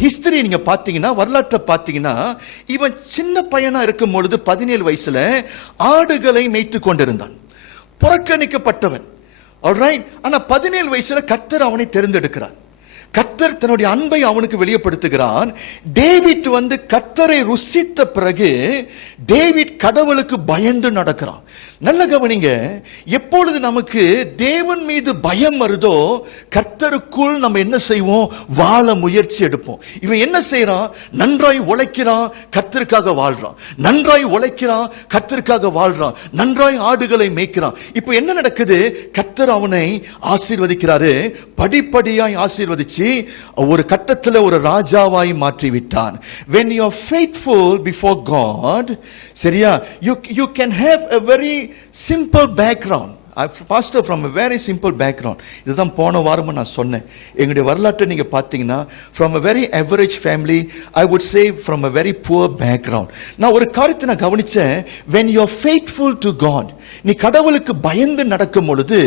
ஹிஸ்டரி நீங்க பாத்தீங்கன்னா, வரலாற்றை பாத்தீங்கன்னா, இவன் சின்ன பையனா இருக்கும் பொழுது 17 வயசுல ஆடுகளை மேய்த்து கொண்டிருந்தான். புறக்கணிக்கப்பட்டவன். ஆல்ரைட், ஆனா 17 வயசுல கர்த்தர் அவனை தேர்ந்தெடுக்கிறார். கர்த்தர் தன்னுடைய அன்பை அவனுக்கு வெளிப்படுத்துகிறான். டேவிட் வந்து கர்த்தரை ருசித்த பிறகு டேவிட் கடவுளுக்கு பயந்து நடக்கிறான். நல்ல கவனிங்க, எப்பொழுது நமக்கு தேவன் மீது பயம் வருதோ கர்த்தருக்குள் நம்ம என்ன செய்வோம்? வாழ முயற்சி எடுப்போம். இவன் என்ன செய்யறான்? நன்றாய் உழைக்கிறான், கர்த்தருக்காக வாழ்றான். நன்றாய் உழைக்கிறான், கர்த்தருக்காக வாழ்றான். நன்றாய் ஆடுகளை மேய்க்கிறான். இப்போ என்ன நடக்குது? கர்த்தர் அவனை ஆசீர்வதிக்கிறாரு. படிப்படியாய் ஆசீர்வதிச்சு ஒரு கட்டத்தில் ஒரு ராஜாவாய் மாற்றி விட்டான். When you are faithful before God, சரியா, you can have a very simple background. Pastor from a very simple background. இதுதான் போன வாரம் நான் சொன்னேன். எங்களுடைய வரலாற்றை நீங்க பார்த்தீங்கன்னா from a very average family, I would say from a very poor background. நான் ஒரு காரியத்தை நான் கவனிச்சேன். When you are faithful to God, நீ கடவுளுக்கு பயந்து நடக்கும் பொழுது,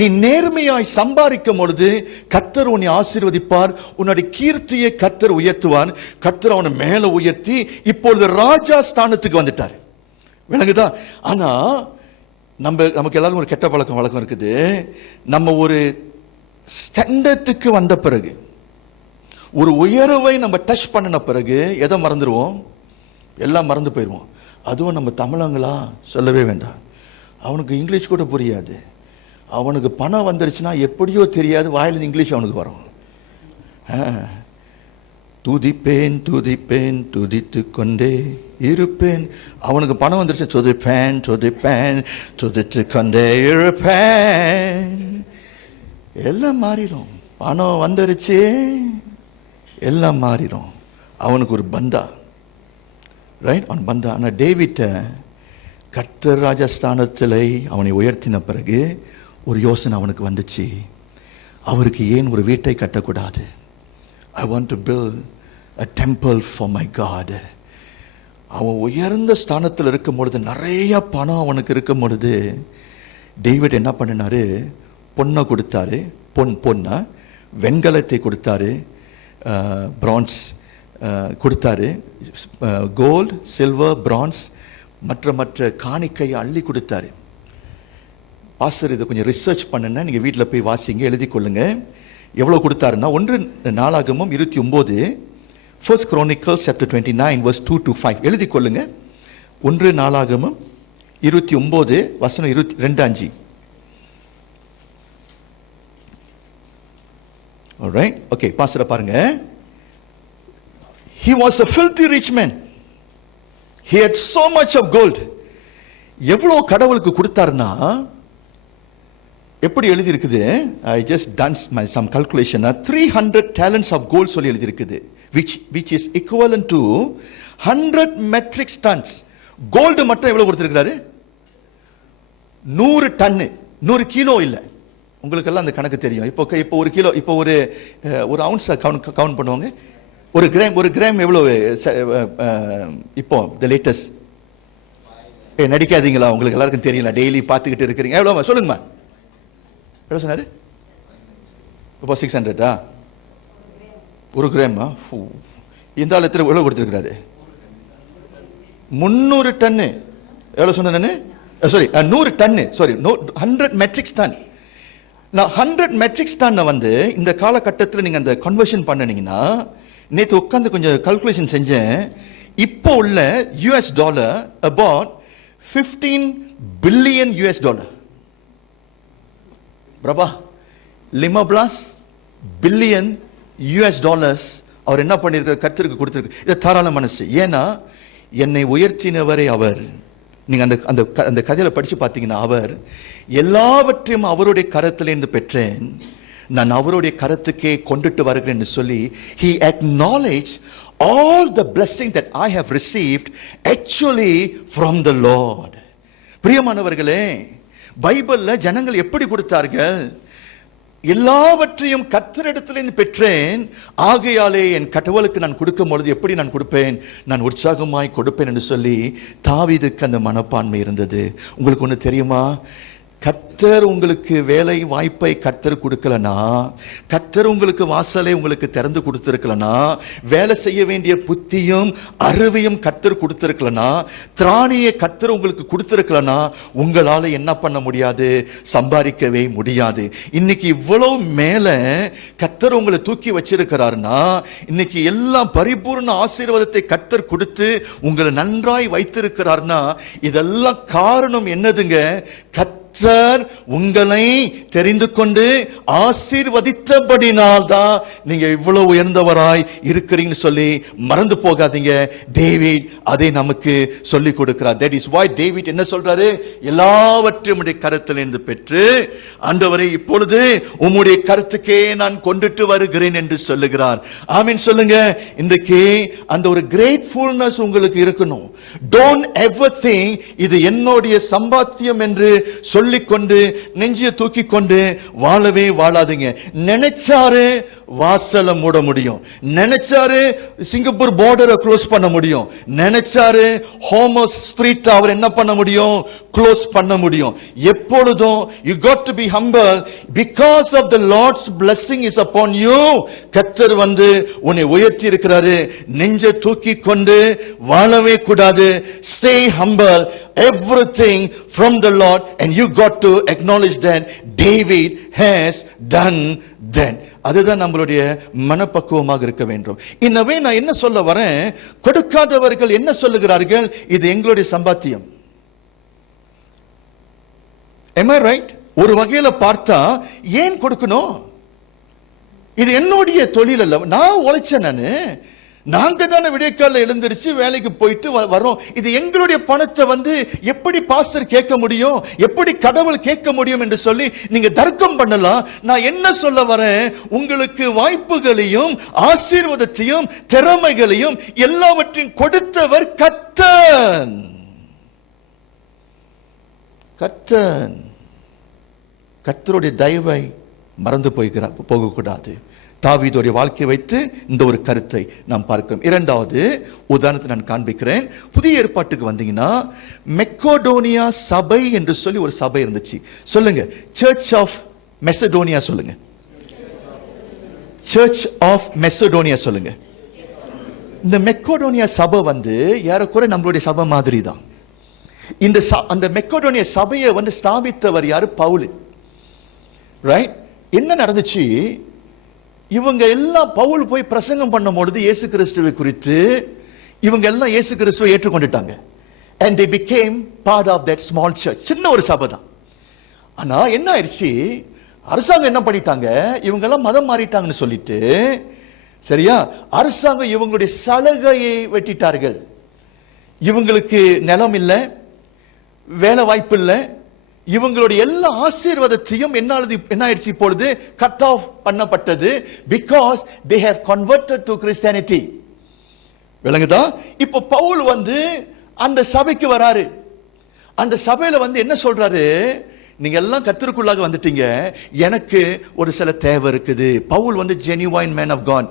நீ நேர்மையாய் சம்பாதிக்கும் பொழுது கர்த்தர் உன்னை ஆசீர்வதிப்பார். உன்னுடைய கீர்த்தியை கர்த்தர் உயர்த்துவார். கர்த்தர் அவனை மேல உயர்த்தி இப்பொழுது ராஜா ஸ்தானத்துக்கு வந்துட்டார். விளங்குதா? ஆனா நமக்கு எல்லாரும் ஒரு கெட்ட வழக்கம் இருக்குது. நம்ம ஒரு ஸ்டாண்டர்டுக்கு வந்த பிறகு, ஒரு உயர்வை நம்ம டச் பண்ணின பிறகு எதை மறந்துடுவோம்? எல்லாம் மறந்து போயிடுவோம். அதுவும் நம்ம தமிழங்களா சொல்லவே வேண்டாம். அவனுக்கு இங்கிலீஷ் கூட புரியாது. அவனுக்கு பணம் வந்துருச்சுன்னா எப்படியோ தெரியாது, வாயிலிருந்து இங்கிலீஷ் அவனுக்கு வரும். துதிப்பேன் துதிப்பேன் துதித்து கொண்டே இருப்பேன். அவனுக்கு பணம் வந்துருச்சு, துதிப்பேன் துதிப்பேன் துதித்து கொண்டே இருப்பேன். எல்லாம் மாறிடும். பணம் வந்துருச்சு, எல்லாம் மாறிடும். அவனுக்கு ஒரு பந்தா, ரைட்? அவன் பந்தா. ஆனால் டேவிட்ட கர்த்தர் ராஜஸ்தானத்தில் அவனை உயர்த்தின பிறகு ஒரு யோசனை அவனுக்கு வந்துச்சு. அவருக்கு ஏன் ஒரு வீட்டை கட்டக்கூடாது? I want to build a temple for my God. அவன் உயர்ந்த ஸ்தானத்தில் இருக்கும் பொழுது, நிறைய பணம் அவனுக்கு இருக்கும் பொழுது, டேவிட் என்ன பண்ணினாரு? பொண்ணை கொடுத்தாரு. பொண்ணா வெண்கலத்தை கொடுத்தாரு, பிரான்ஸ் கொடுத்தாரு, கோல்டு, சில்வர், பிரான்ஸ், மற்ற காணிக்கையை அள்ளி கொடுத்தாரு. பாஸ்டர் இதை கொஞ்சம் ரிசர்ச் பண்ணுன்னா நீங்கள் வீட்டில் போய் வாசிங்க, எழுதி கொள்ளுங்க. எவ்வளோ கொடுத்தாருன்னா, 1 நாளாகமம் 29, First Chronicles chapter 29 verse 2 to 5 எழுதி கொள்ளுங்க. 1 நாளாகமம் 29 வசனம் 22-5. Alright, okay, பாஸ்டரை பாருங்க. He was a filthy rich man. He had so much of gold. எவ்வளோ கடவுளுக்கு கொடுத்தாருன்னா, எப்படி எழுதி இருக்குது? I just done some calculation. 300 talents of gold சொல்லி எழுதி இருக்குது, which is equivalent to 100 metric tons. Gold மட்டும் எவ்வளவு கொடுத்திருக்காரு? 100 டன், 100 கிலோ இல்ல. உங்களுக்கு எல்லாம் அந்த கணக்கு தெரியும். இப்போ ஒரு கிலோ, இப்போ ஒரு அவுன்ஸ் கவுண்ட் பண்ணுவாங்க. ஒரு கிராம் எவ்வளவு? இப்போ தி லேட்டஸ்ட், நடிக்காதீங்களா, உங்களுக்கு எல்லாருக்கும் தெரியல, டெய்லி பார்த்துக்கிட்டு இருக்கிறீங்க. எவ்வளவு சொல்லுங்கம்மா? எவ்வளோ சொன்னாரு? இப்போ 600. ஒரு கிராமா? இந்த ஆள் எத்தனை எவ்வளோ கொடுத்துருக்கிறாரு? 300 டன்னு. எவ்வளோ சொன்னேன்னு? சாரி, 100 டன்னு, சாரி, 100 மெட்ரிக் டன். நான் 100 மெட்ரிக் டன்னை வந்து இந்த காலகட்டத்தில் நீங்கள் அந்த கன்வர்ஷன் பண்ணினீங்கன்னா, நேற்று உட்காந்து கொஞ்சம் கல்குலேஷன் செஞ்சேன். இப்போ உள்ள US dollar about $15 billion. Prabha, 15 billion US அவர் என்ன பண்ணியிருக்கார்? கர்த்தருக்கு கொடுத்திருக்கு. இது தாராள மனசு. ஏன்னா என்னை உயர்த்தினவரே அவர். நீங்க அந்த கதையில படிச்சு பார்த்தீங்கன்னா, அவர் எல்லாவற்றையும் அவருடைய கரத்திலிருந்து பெற்றேன், நான் அவருடைய கரத்துக்கே கொண்டுட்டு வருகிறேன்னு சொல்லி he acknowledged all the blessing that I have received actually from the Lord. பிரியமானவர்களே, பைபிள்ல ஜனங்கள் எப்படி கொடுத்தார்கள்? எல்லாவற்றையும் கர்த்தரிடத்திலிருந்து பெற்றேன், ஆகையாலே என் கடவுளுக்கு நான் கொடுக்கும் பொழுது எப்படி நான் கொடுப்பேன்? நான் உற்சாகமாய் கொடுப்பேன் என்று சொல்லி தாவீதுக்கு அந்த மனப்பான்மை இருந்தது. உங்களுக்கு ஒன்று தெரியுமா? கர்த்தர் உங்களுக்கு வேலை வாய்ப்பை கர்த்தர் கொடுக்கலனா, கர்த்தர் உங்களுக்கு வாசலை உங்களுக்கு திறந்து கொடுத்திருக்கலனா, வேலை செய்ய வேண்டிய புத்தியும் அறிவையும் கர்த்தர் கொடுத்திருக்கலனா, திராணியை கர்த்தர் உங்களுக்கு கொடுத்திருக்கலனா, உங்களால என்ன பண்ண முடியாது? சம்பாதிக்கவே முடியாது. இன்னைக்கு இவ்வளவு மேல கர்த்தர் உங்களை தூக்கி வச்சிருக்கிறாருன்னா, இன்னைக்கு எல்லாம் பரிபூர்ண ஆசீர்வாதத்தை கர்த்தர் கொடுத்து உங்களை நன்றாய் வைத்திருக்கிறார்னா, இதெல்லாம் காரணம் என்னதுங்க? கர்த்தர் உங்களை தெரிந்து கொண்டு ஆசீர்வதித்தபடினால் தான் நீங்க இவ்வளவு உயர்ந்தவராய் இருக்கிறீங்கன்னு சொல்லி மறந்து போகாதீங்க. டேவிட் அதை நமக்கு சொல்லி கொடுக்கிறார். that is why டேவிட் என்ன சொல்றாரு? எல்லாவற்றையும் உம்முடைய கரத்திலிருந்து பெற்று, ஆண்டவரே இப்பொழுது உம்முடைய கருத்துக்கே நான் கொண்டுட்டு வருகிறேன் என்று சொல்லுகிறார். ஆமீன் சொல்லுங்க. இன்றைக்கு அந்த ஒரு கிரேட்ஃபுல்னஸ் உங்களுக்கு இருக்கணும். don't ever think இது என்னுடைய சம்பாத்தியம் என்று சொல்லிக்கொண்டு நெஞ்சியை தூக்கி கொண்டு வாழவே வாழாதீங்க. நினைச்சாரு வாசலை மூட முடியும், நினைச்சாரு சிங்கப்பூர் பார்டரை க்ளோஸ் பண்ண முடியும், நினைச்சாரு ஹோமஸ் ஸ்ட்ரீட் அவர் என்ன பண்ண முடியும்? க்ளோஸ் பண்ண முடியும். எப்பொழுதும் you got to be humble because of the Lord's blessing is upon you. கர்த்தர் வந்து உன்னை உயர்த்தி இருக்கிறாரு. நெஞ்சை தூக்கி கொண்டு வாழவே கூடாது. stay humble, everything from the Lord, and you got to acknowledge that David has done that. அதுதான் நம்மளுடைய மனப்பக்குவமாக இருக்க வேண்டும். இன்னவே நான் என்ன சொல்ல வரேன்? கொடுக்காதவர்கள் என்ன சொல்லுகிறார்கள்? இது எங்களுடைய சம்பாத்தியம். am I right? ஒரு வகையில பார்த்தா ஏன் கொடுக்கணும்? இது என்னுடைய தொழில் அல்ல, நான் உழைச்சேன். நாங்க தானே விடியற்கால எழுந்திருச்சு வேலைக்கு போயிட்டு வரோம். இது எங்களுடைய பணத்தை வந்து எப்படி பாஸ்டர் கேட்க முடியும், எப்படி கடவுள் கேட்க முடியும் என்று சொல்லி நீங்க தர்க்கம் பண்ணலாம். நான் என்ன சொல்ல வரேன்? உங்களுக்கு வாய்ப்புகளையும் ஆசீர்வாதத்தையும் திறமைகளையும் எல்லாவற்றையும் கொடுத்தவர் கர்த்தர். கர்த்தர் கர்த்தருடைய தயவை மறந்து போகக்கூடாது. தாவீதுடைய வாழ்க்கையை வைத்து இந்த ஒரு கருத்தை நாம் பார்க்கிறோம். இரண்டாவது உதாரணத்தை நான் காண்பிக்கிறேன். புதிய ஏற்பாட்டுக்கு வந்தீங்கன்னா மெக்கடோனியா சபை என்று சொல்லி ஒரு சபை இருந்துச்சு. சொல்லுங்க, சர்ச் ஆஃப் மெசடோனியா சொல்லுங்க. சர்ச் ஆஃப் மெசடோனியா சொல்லுங்க. இந்த மெக்கடோனியா சபை வந்து ஏறக்குறைய நம்மளுடைய சபை மாதிரி தான். அந்த மெக்கடோனியா சபையை வந்து ஸ்தாபித்தவர் யாரு? பவுல். ரைட்? என்ன நடந்துச்சு? இவங்க எல்லாம் பவுல் போய் பிரசங்கம் பண்ணும் பொழுது இயேசு கிறிஸ்துவை குறித்து இவங்க எல்லாம் இயேசு கிறிஸ்துவை ஏற்றுக்கொண்டுட்டாங்க. and they became part of that small church. சின்ன ஒரு சபை தான். ஆனா என்ன ஆயிடுச்சு? அரசாங்கம் என்ன பண்ணிட்டாங்க? இவங்க எல்லாம் மதம் மாறிட்டாங்கன்னு சொல்லிட்டு, சரியா, அரசாங்கம் இவங்களுடைய சலுகையை வெட்டிட்டார்கள். இவங்களுக்கு நிலம் இல்லை, வேலை வாய்ப்பு இல்லை, இவங்களுடைய எல்லா ஆசீர்வாதத்தையும் என்ன ஆயிடுச்சு? இப்பொழுது கட் ஆஃப் பண்ணப்பட்டது. Because they have converted to Christianity. விளங்குதா? இப்போ பவுல் வந்து அந்த சபைக்கு வராரு. அந்த சபையில வந்து என்ன சொல்றாரு? நீங்க எல்லாம் கர்த்தருக்குள்ளாக வந்துட்டீங்க, எனக்கு ஒரு சில தேவை இருக்குது. பவுல் வந்து ஜெனுவைன் மேன் ஆஃப் காட்.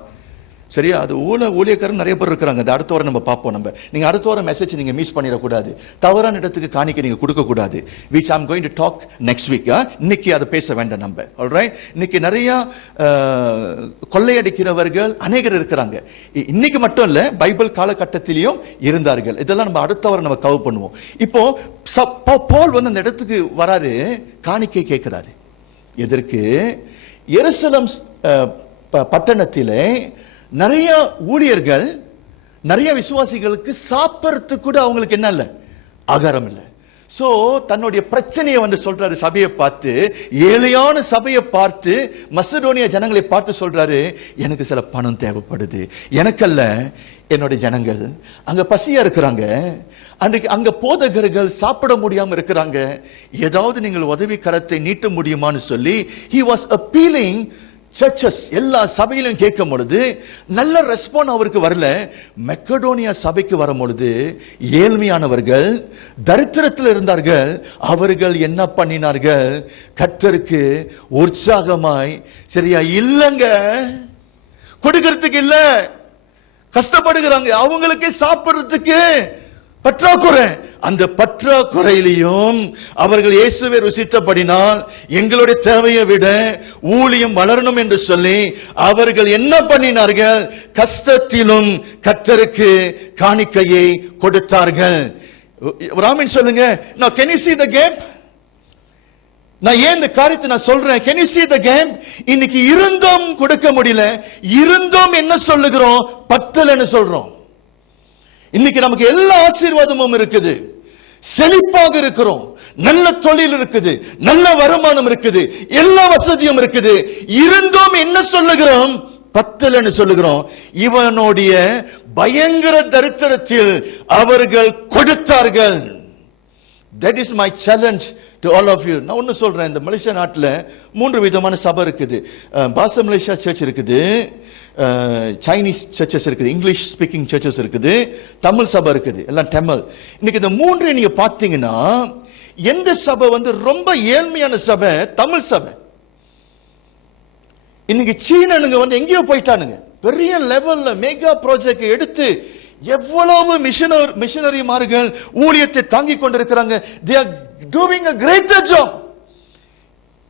சரியா? அது ஊழியக்காரன் நிறைய பேர் இருக்கிறாங்க. அது அடுத்த வாரம் நம்ம பார்ப்போம். நீங்க அடுத்த வாரம் மெசேஜ் நீங்க மிஸ் பண்ணிடக்கூடாது. தவறான இடத்துக்கு காணிக்க நீங்க கொடுக்க கூடாது. which I'm going to talk next week. இன்னைக்கு அதை பேச வேண்டாம் நம்ம. alright? இன்னைக்கு நிறைய கொள்ளையடிக்கிறவர்கள் அநேகர் இருக்கிறாங்க. இன்னைக்கு மட்டும் இல்ல, பைபிள் காலகட்டத்திலையும் இருந்தார்கள். இதெல்லாம் நம்ம அடுத்த வாரம் நம்ம கவர் பண்ணுவோம். இப்போ பவுல் வந்து அந்த இடத்துக்கு வராரு, காணிக்கை கேட்கிறாரு. எதற்கு? எருசலேம் பட்டணத்திலே நிறைய ஊழியர்கள், நிறைய விசுவாசிகளுக்கு சாப்பிட்றதுக்கு கூட அவங்களுக்கு என்ன இல்லை? ஆகாரம் இல்லை. சோ தன்னுடைய பிரச்சனையை வந்து சொல்றாரு சபையை பார்த்து, ஏழையான சபையை பார்த்து, மசடோனியா ஜனங்களை பார்த்து சொல்றாரு, எனக்கு சில பணம் தேவைப்படுது. எனக்கல்ல, என்னுடைய ஜனங்கள் அங்க பசியா இருக்கிறாங்க, அன்றைக்கு அங்க போதகர்கள் சாப்பிட முடியாம இருக்கிறாங்க, ஏதாவது நீங்கள் உதவி கரத்தை நீட்ட முடியுமான்னு சொல்லி he was appealing சர்ச்சஸ் எல்லா சபையிலும் கேட்கும் பொழுது நல்ல ரெஸ்பான்ஸ் அவருக்கு வரல. மெக்கடோனியா சபைக்கு வரும் பொழுது ஏழ்மையானவர்கள், தரித்திரத்தில் இருந்தார்கள், அவர்கள் என்ன பண்ணினார்கள்? கர்த்தருக்கு உற்சாகமாய், சரியா, இல்லங்க கொடுக்கிறதுக்கு இல்ல, கஷ்டப்படுகிறாங்க, அவங்களுக்கு சாப்பிடுறதுக்கு பற்றாக்குறை. அந்த பற்றாக்குறையிலையும் அவர்கள் இயேசுவை ருசித்தபடினால் எங்களுடைய தேவையை விட ஊழியம் வளரணும் என்று சொல்லி அவர்கள் என்ன பண்ணினார்கள்? கஷ்டத்திலும் கர்த்தருக்கு காணிக்கையை கொடுத்தார்கள். ராமன் சொல்லுங்க. Now can you see the gap? நான் ஏன் இந்த காரியத்தை நான் சொல்றேன்? Can you see the gap? இன்னைக்கு இருந்தும் கொடுக்க முடியல, இருந்தும் என்ன சொல்லுகிறோம்? பத்தலன்னு சொல்றோம். இன்னைக்கு நமக்கு எல்லா ஆசீர்வாதமும் இருக்குது, செழிப்பாக இருக்கிறோம், நல்ல தொழில் இருக்குது, நல்ல வருமானம் இருக்குது, எல்லா வசதியும் இருக்குது, இருந்தும் என்ன சொல்லுகிறோம்? பத்தலன்னு சொல்லுகிறோம். இவனுடைய பயங்கர தரித்திரத்தில் அவர்கள் கொடுத்தார்கள். That is my challenge to all of you. நான் ஒன்னு சொல்றேன், இந்த மலேசியா நாட்டில் 3 விதமான சபை இருக்குது. பாச மலேசியா சர்ச் இருக்குது, சைனீஸ் சர்ச்சஸ் இருக்குது, இங்கிலீஷ் ஸ்பீக்கிங் சர்ச்சஸ் இருக்குது, தமிழ் சபை இருக்குது, எல்லாம் தமிழ். இன்னைக்கு இந்த 3 நீங்க பார்த்தீங்கன்னா எந்த சபை ரொம்ப ஏழ்மையான சபை? தமிழ் சபை. இன்னைக்கு சீனனுங்க எங்கேயோ போயிட்டானுங்க, பெரிய லெவல்ல மெகா ப்ராஜெக்ட் எடுத்து எவ்வளவு மிஷனரிமார்கள் ஊழியத்தை தாங்கி கொண்டிருக்கிறாங்க. they are doing a greater job.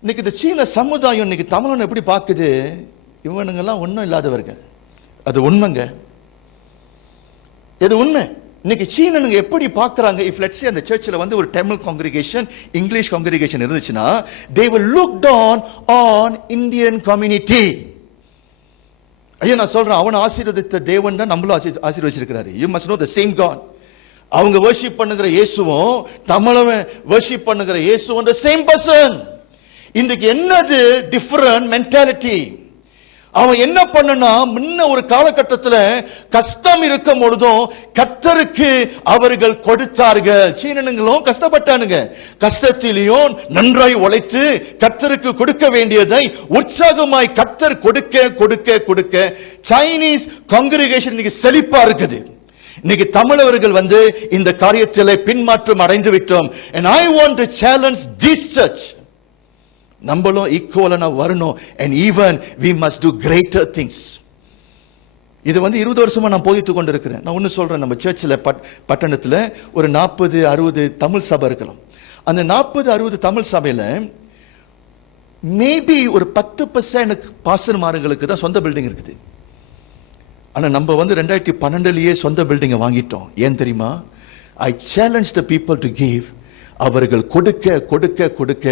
இன்னைக்கு இந்த சீன சமுதாயம் இன்னைக்கு தமிழன் எப்படி பார்க்குது? இவனுங்கெல்லாம் ஒன்றும் இல்லாதவர்கள். அது உண்மைங்க, இது உண்மை. இன்னைக்கு சீனனுங்க எப்படி பார்க்கறாங்க? if let's say அந்த சர்ச்சில் ஒரு தமிழ் காங்கிரிகேஷன், இங்கிலீஷ் காங்கிரிகேஷன் இருந்துச்சுன்னா they will look down on Indian community. ஐயா நான் சொல்றேன், அவனை ஆசீர்வதித்த தேவன் தான் நம்மளும் ஆசீர்வதிச்சிருக்கிறாரு. you must know the same God. அவங்க வர்ஷிப் பண்ணுகிற இயேசுவும் தமிழவன் வர்ஷிப் பண்ணுகிற இயேசுவும் the same person. இன்றைக்கு என்னது டிஃபரண்ட் மென்டாலிட்டி? அவன் என்ன பண்ணனா, முன்ன ஒரு காலகட்டத்தில் கஷ்டம் இருக்கும் பொழுதும் கர்த்தருக்கு அவர்கள் கொடுத்தார்கள். சீனனுங்களும் கஷ்டப்பட்டானுங்க, கஷ்டத்திலையும் நன்றாய் உழைத்து கர்த்தருக்கு கொடுக்க வேண்டியதை உற்சாகமாய் கர்த்தர் கொடுக்க கொடுக்க கொடுக்க சைனீஸ் காங்கிரிகேஷன் இன்னைக்கு செழிப்பா இருக்குது. இன்னைக்கு தமிழவர்கள் இந்த காரியத்தில் பின்மாற்றம் அடைந்து விட்டோம். and I want to challenge this church. நம்மளும் ஈக்குவலா வரணும். and even we must do greater things. இது 20 வருஷமா நான் போதித்து கொண்டிருக்கிறேன். நான் ஒன்னு சொல்றேன், நம்ம சர்ச்சில் பட்டணத்தில் ஒரு 40-60 தமிழ் சபை இருக்கலாம். அந்த 40-60 தமிழ் சபையில மேபி ஒரு 10% பாசனமாரங்களுக்கு தான் சொந்த பில்டிங் இருக்குது. ஆனா நம்ம 2012 சொந்த பில்டிங்கை வாங்கிட்டோம். ஏன் தெரியுமா? I challenge the people to give. அவர்கள் கொடுக்க கொடுக்க கொடுக்க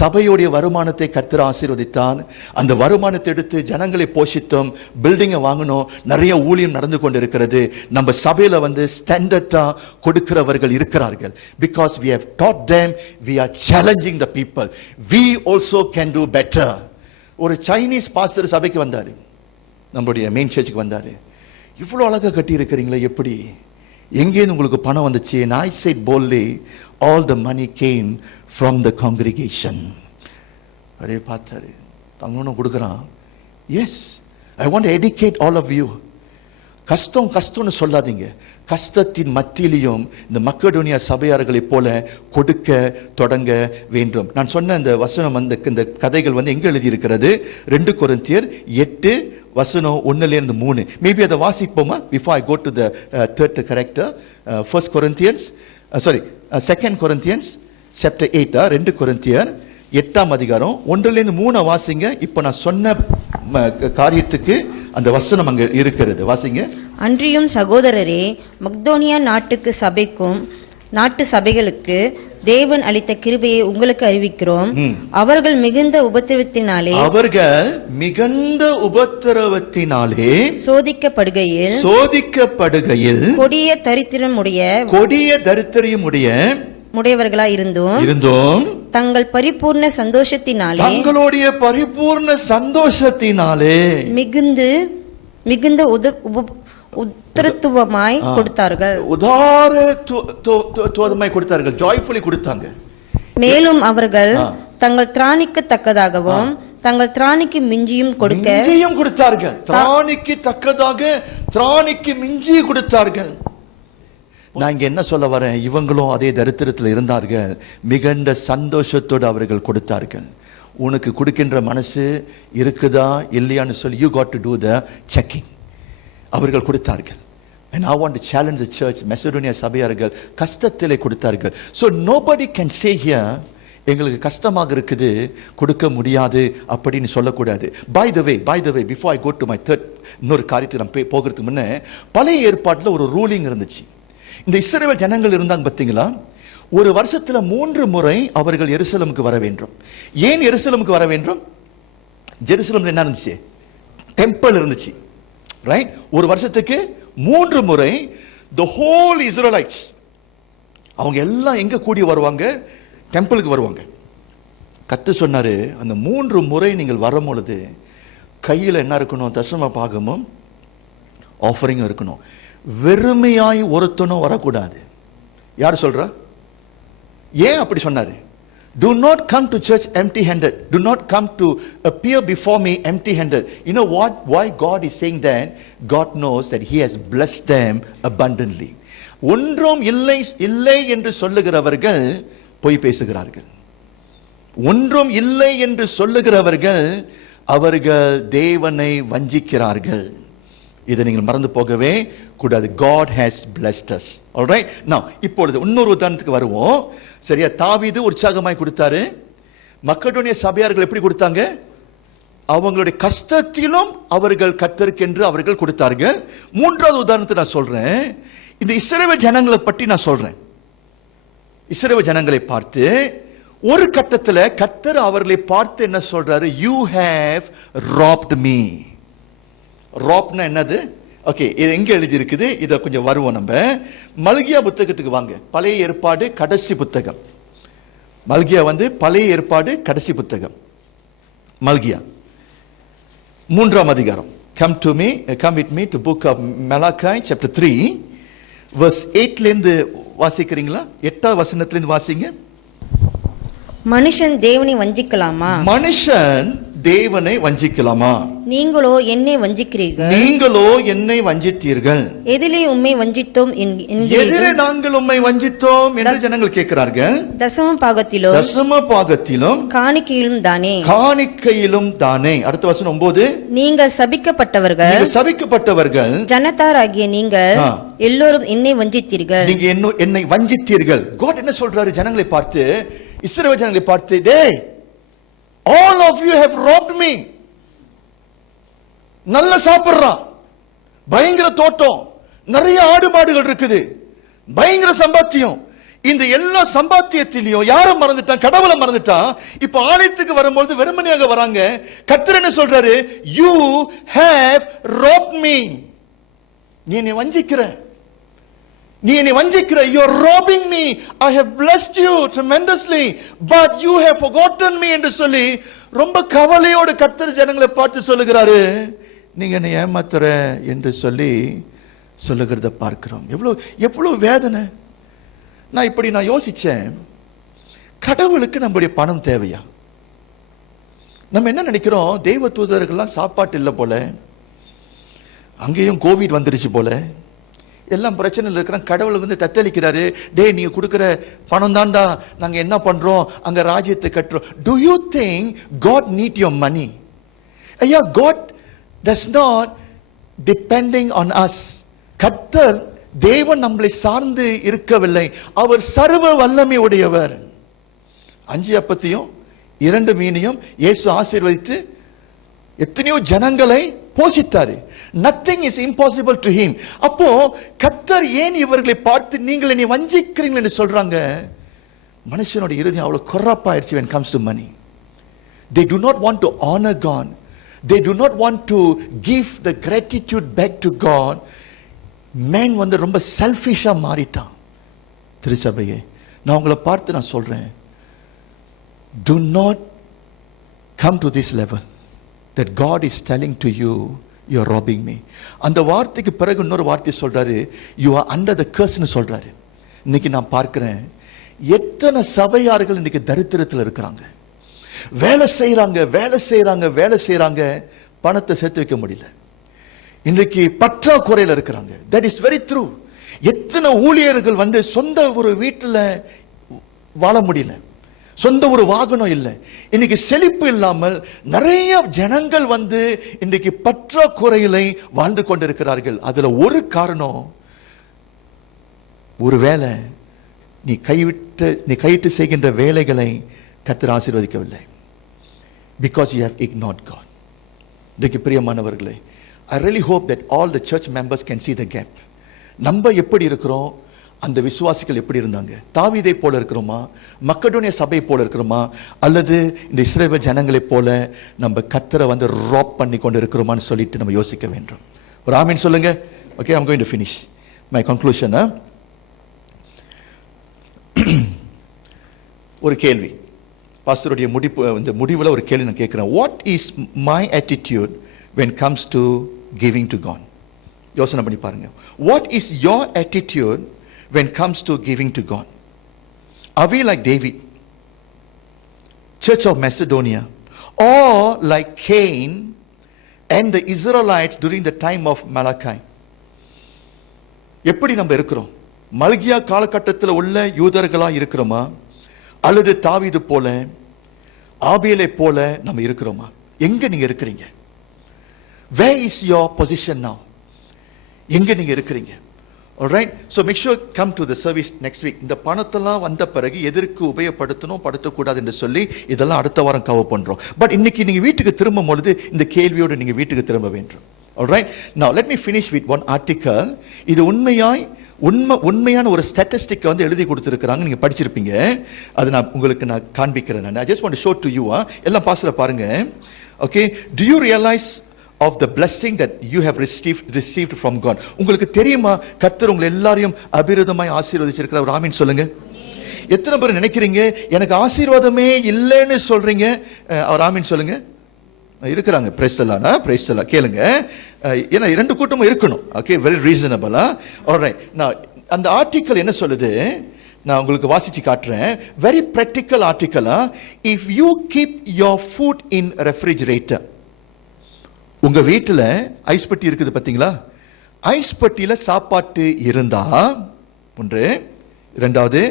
சபையுடைய வருமானத்தை கர்த்தர் ஆசீர்வதித்தான். அந்த வருமானத்தை எடுத்து ஜனங்களை போஷித்தோம், பில்டிங்கை வாங்கணும், நிறைய ஊழியம் நடந்து கொண்டிருக்கிறது. நம்ம சபையில ஸ்டாண்டர்டா கொடுக்கிறவர்கள் இருக்கிறார்கள். because we have taught them, we are challenging the people. we also can do better. ஒரு சைனீஸ் பாஸ்டர் சபைக்கு வந்தாரு, நம்முடைய மெயின் சர்ச்சுக்கு வந்தாரு. இவ்வளவு அழகா கட்டி இருக்கிறீங்களா, எப்படி எங்கேருந்து உங்களுக்கு பணம் வந்துச்சு? and I said boldly, all the money came from the congregation. Array பார்த்தாரு, தங்கணும் கொடுக்குறான். yes, I want to educate all of you. கஷ்டம் கஷ்டம்னு சொல்லாதீங்க. கஷ்டத்தின் மத்தியிலையும் இந்த மக்கடோனியா சபையார்களைப் போல கொடுக்க தொடங்க வேண்டும். நான் சொன்ன இந்த வசனம் இந்த கதைகள் எங்க எழுதி இருக்கிறது? 2 கொரிந்தியர் 8:1-3. மேபி அதை வாசிப்போமா? before I go to the third character. 2 Corinthians chapter 8, 2 கொரிந்தியர் 8:1-3 வாசிங்க. இப்போ நான் சொன்ன காரியத்துக்கு அந்த வசனம் அங்க இருக்கிறது, வாசிங்க. அன்றியும் சகோதரரே, மக்கதோனியா நாட்டு சபைகளுக்கு தேவன் அளித்த கிருபையை உங்களுக்கு அறிவிக்கிறோம். அவர்கள் மிகுந்த உபத்திரவத்தினாலே சோதிக்கப்படுகையில் கொடிய தரித்திரமுடைய உடையவர்களாய் இருந்தோம் தங்கள் பரிபூர்ண சந்தோஷத்தினாலே மிகுந்த உத்தரத்துவமாய் கொடுத்தார்கள். ஜாய்ஃபுல்லி கொடுத்தாங்க. மேலும் அவர்கள் தங்கள் திராணிக்கு தக்கதாகவும் தங்கள் திராணிக்கு மிஞ்சியும் கொடுத்தார்கள். திராணிக்கு தக்கதாக திராணிக்கு மிஞ்சி கொடுத்தார்கள். நான் இங்க என்ன சொல்ல வரேன்? இவங்களும் அதே தரித்திரத்தில் இருந்தார்கள், மிகுந்த சந்தோஷத்தோடு அவர்கள் கொடுத்தார்கள். உனக்கு கொடுக்கின்ற மனசு இருக்குதா இல்லையான்னு சொல்லி you got to do the checking. அவர்கள் கொடுத்தார்கள். And I want to challenge the church. Macedonia சபையார்கள் கஷ்டத்திலே கொடுத்தார்கள். So nobody can say here, எங்களுக்கு கஷ்டமாக இருக்குது கொடுக்க முடியாது அப்படின்னு சொல்லக்கூடாது. By the way, before I go to my third, இன்னொரு காரியத்துக்கு நான் போகிறதுக்கு முன்னே, பழைய ஏற்பாட்டில் ஒரு ரூலிங் இருந்துச்சு. இந்த இஸ்ரவேல் ஜனங்கள் இருந்தாங்க பார்த்தீங்களா, ஒரு வருஷத்துல 3 முறை அவர்கள் எருசலேமுக்கு வர வேண்டும். ஏன் எருசலேமுக்கு வர வேண்டும்? ஜெருசலேம்ல என்ன இருந்துச்சு? டெம்பிள் இருந்துச்சு, ரைட்? ஒரு வருஷத்துக்கு 3 முறை the whole Israelites அவங்க எல்லாம் எங்க கூடி வருவாங்க? டெம்பிளுக்கு வருவாங்க. கர்த்தர் சொன்னாரு, அந்த 3 முறை நீங்கள் வரும் பொழுது கையில் என்ன இருக்கணும்? தசம பாகமும் ஆஃபரிங்கும் இருக்கணும். வெறுமையாய் ஒருத்தனும் வரக்கூடாது. யார் சொல்றா? ஏன் அப்படி சொன்னாரு? Do not come to church empty handed. Do not come to appear before me empty handed. You know what? Why God is saying that? God knows that He has blessed them abundantly. ஒன்றும் இல்லை என்று சொல்லுகிறவர்கள் பொய் பேசுகிறார்கள். ஒன்றும் இல்லை என்று சொல்லுகிறவர்கள் அவர்கள் தேவனை வஞ்சிக்கிறார்கள். இதை நீங்கள் மறந்து போகவே கூடாது. God has blessed us. All right? Now, இப்பொழுது இன்னொரு உதாரணத்துக்கு வருவோம். சரியா? தாவீது உற்சாகமாய் கொடுத்தாரு. மக்கெடோனிய சபையார்கள் எப்படி கொடுத்தாங்க? அவங்களுடைய கஷ்டத்திலும் அவர்கள் கர்த்தருக்கென்று அவர்கள் கொடுத்தார்கள். மூன்றாவது உதாரணத்தை நான் சொல்றேன். இந்த இஸ்ரவேல் ஜனங்களை பற்றி நான் சொல்றேன். இஸ்ரவேல் ஜனங்களை பார்த்து ஒரு கட்டத்தில் கர்த்தர் அவர்களை பார்த்து என்ன சொல்றாரு? You have robbed me. ராப்னா என்னது? ஓகே, இது எங்க எழுதி இருக்குது? இதை கொஞ்சம் வருவோம். நம்ம மல்கியா புத்தகத்துக்கு வாங்க. பழைய ஏற்பாடு கடைசி புத்தகம். மல்கியா பழைய ஏற்பாடு கடைசி புத்தகம். மல்கியா 3ஆம் அதிகாரம். Come with me to book of Malachi chapter 3 verse 8 இருந்து வாசிக்கிறீங்களா? 8ஆவது வசனத்திலிருந்து வாசிங்க. மனுஷன் தேவனை வஞ்சிக்கலாமா? மனுஷன் தேவனை வஞ்சிக்கலாமா? நீங்களோ என்னை வஞ்சிக்கிறீர்கள். நீங்களோ என்னை வஞ்சித்தீர்கள். எதிலே உம்மை வஞ்சித்தோம் எதிலே நாங்கள் உம்மை வஞ்சித்தோம் என்று ஜனங்கள் கேட்கிறார்கள். தசம பாகத்திலும் காணிக்கையிலும் தானே. அடுத்த வசனம் 9. நீங்கள் சபிக்கப்பட்டவர்கள் ஜனத்தாராகிய நீங்கள் எல்லோரும் என்னை வஞ்சித்தீர்கள். நீங்க என்னை வஞ்சித்தீர்கள். God என்ன சொல்றாரு? ஜனங்களை பார்த்து, இஸ்ரவேல் ஜனங்களை பார்த்து, டேய், all of you have robbed me. நல்ல சாப்பிடுறான், பயங்கர தோட்டம், நிறைய ஆடு மாடுகள் இருக்குது, பயங்கர சம்பாத்தியம். இந்த எல்லா சம்பாத்தியத்திலையும் யாரை மறந்துட்டான்? கடவுளை மறந்துட்டான். இப்ப ஆலயத்துக்கு வரும்போது வெறுமனையாக வராங்க. கர்த்தர் என்ன சொல்றாரு? You have robbed me. நீ என்னை வஞ்சிக்கிற. You are robbing me. I have blessed you tremendously, but you have forgotten me என்று சொல்லி ரொம்ப கவலையோடு கர்த்தர் ஜனங்களை பார்த்து சொல்லுகிறாரு, நீங்க என்னை ஏமாத்துற என்று சொல்லி சொல்லுகிறத பார்க்கிறோம். எவ்வளவு வேதனை. நான் யோசிச்சேன், கடவுளுக்கு நம்முடைய பணம் தேவையா? நம்ம என்ன நினைக்கிறோம்? தெய்வ தூதர்கள்லாம் சாப்பாட்டு இல்லை போல, அங்கேயும் கோவிட் வந்துருச்சு போல, எல்லாம் பிரச்சனையில் இருக்கிறான். கடவுள் தத்தளிக்கிறாரு. டே, நீங்க கொடுக்கிற பணம் தான்டா நாங்க என்ன பண்றோம், அங்க ராஜ்யத்தை கட்டுறோம். Do you think God need your money? ஐயா, God does not depending on us. கர்த்தர் தேவன் நம்மளை சார்ந்து இருக்கவில்லை. அவர் சர்வ வல்லமை உடையவர். 5 அப்பத்தையும் 2 மீனையும் இயேசு ஆசீர்வதித்து எத்தனையோ ஜனங்களை போஷித்தாரு. Nothing is impossible to him. அப்போ கர்த்தர் ஏன் இவர்களை பார்த்து நீங்கள் என்னை வஞ்சிக்கிறீர்கள் என்று சொல்றாங்க? மனுஷனோட இருதயம் அவ்வளவு கொரப்ட் ஆயிடுச்சு when comes to money. They do not want to honor God. They do not want to give the gratitude back to God. Man ரொம்ப செல்ஃபிஷா மாறிட்டான். திருச்சபையே, நான் உங்களை பார்த்து நான் சொல்றேன், do not come to this level that God is telling to you, you are robbing me. அந்த வார்த்தைக்கு பிறகு இன்னொரு வார்த்தை சொல்றாரு, you are under the curse னு சொல்றாரு. இன்னைக்கு நான் பார்க்கிறேன், எத்தனை சபையார்கள் இன்னைக்கு தரித்திரத்தில் இருக்கிறாங்க. வேலை செய்யறாங்க, பணத்தை சேர்த்து வைக்க முடியல. இன்றைக்கு பற்றாக்குறையில் இருக்கிறாங்க. that is very true. எத்தனை ஊழியர்கள் சொந்த ஒரு வீட்டில் வாழ முடியல, சொந்த ஒரு வாகனம் இல்லை. இன்னைக்கு செழிப்பு இல்லாமல் நிறைய ஜனங்கள் இன்றைக்கு பற்றாக்குறையிலை வாழ்ந்து கொண்டிருக்கிறார்கள். அதுல ஒரு காரணம் ஒருவேளை நீ கையிட்டு செய்கின்ற வேலைகளை கர்த்தர் ஆசீர்வதிக்கவில்லை. Because you have ignored God. இன்றைக்கு பிரியமானவர்களே, I really hope that all the church members can see the gap. நம்ம எப்படி இருக்கிறோம், அந்த விசுவாசிகள் எப்படி இருந்தாங்க? தாவீதை போல இருக்கிறோமா, மக்கடோனியா சபை போல இருக்கிறோமா, அல்லது இந்த இஸ்ரவேல் ஜனங்களைப் போல நம்ம கர்த்தரை ராப் பண்ணி கொண்டு இருக்கிறோமான்னு சொல்லிட்டு நம்ம யோசிக்க வேண்டும். ஒரு ஆமீன் சொல்லுங்க. Okay, I'm going to finish my conclusion. ஒரு கேள்வி, பாஸ்டருடைய முடிவில் ஒரு கேள்வி நான் கேட்கிறேன். What is my attitude when comes to giving to God? யோசனை பண்ணி பாருங்க. What is your attitude when comes to giving to God? Are we like David, Church of Macedonia, or like Cain and the Israelites during the time of Malachi? எப்படி நம்ம இருக்கிறோம்? மல்கியா காலகட்டத்தில் உள்ள யூதர்களா இருக்கிறோமா, அல்லது தாவீது போல ஆபேலை போல நம்ம இருக்கிறோமா? எங்க நீங்க இருக்கிறீங்க? Where is your position now? எங்க நீங்க இருக்கிறீங்க? Alright, so make sure come to the service next week. இந்த பணத்தெல்லாம் வந்த பிறகு எதற்கு உபயோகப்படுத்தணும் படுத்தக்கூடாது என்று சொல்லி இதெல்லாம் அடுத்த வாரம் கவர் பண்றோம். பட் இன்னைக்கு நீங்க வீட்டுக்கு திரும்பும் பொழுது இந்த கேள்வியோடு நீங்க வீட்டுக்கு திரும்ப வேண்டும். Alright, now let me finish with one article. இது உண்மையான ஒரு ஸ்டாட்டிஸ்டிக் எழுதி கொடுத்திருக்காங்க, நீங்க படிச்சிருப்பீங்க. அது நான் காண்பிக்கிறேன். I just want to show to you. எல்லாம் பாஸ்ல பாருங்க. Okay, do you realize of the blessing that you have received from God? உங்களுக்கு தெரியுமா கர்த்தர் உங்களை எல்லாரையும் அபிரிதமாய் ஆசீர்வதிச்சிருக்கிறார்? ஒரு ஆமீன் சொல்லுங்க. எத்தனை பேர் நினைக்கிறீங்க எனக்கு ஆசீர்வாதமே இல்லைன்னு சொல்றீங்க? ஒரு ஆமீன் சொல்லுங்க. இருக்கிறாங்க. பிரைஸ் எல்லாம் கேளுங்க. ஏன்னா இரண்டு கூட்டமும் இருக்கணும். Okay, very ரீசனபிளா. ஆல்ரைட், நான் அந்த ஆர்டிக்கல் என்ன சொல்லுது நான் உங்களுக்கு வாசிச்சு காட்டுறேன். வெரி பிராக்டிக்கல் ஆர்டிக்கலா. If you keep your food in refrigerator, உங்க வீட்டில் ஐஸ் பெட்டி இருக்குது பார்த்தீங்களா? ஐஸ் பெட்டியில சாப்பாட்டு இருந்தா ஒன்று. இரண்டாவது,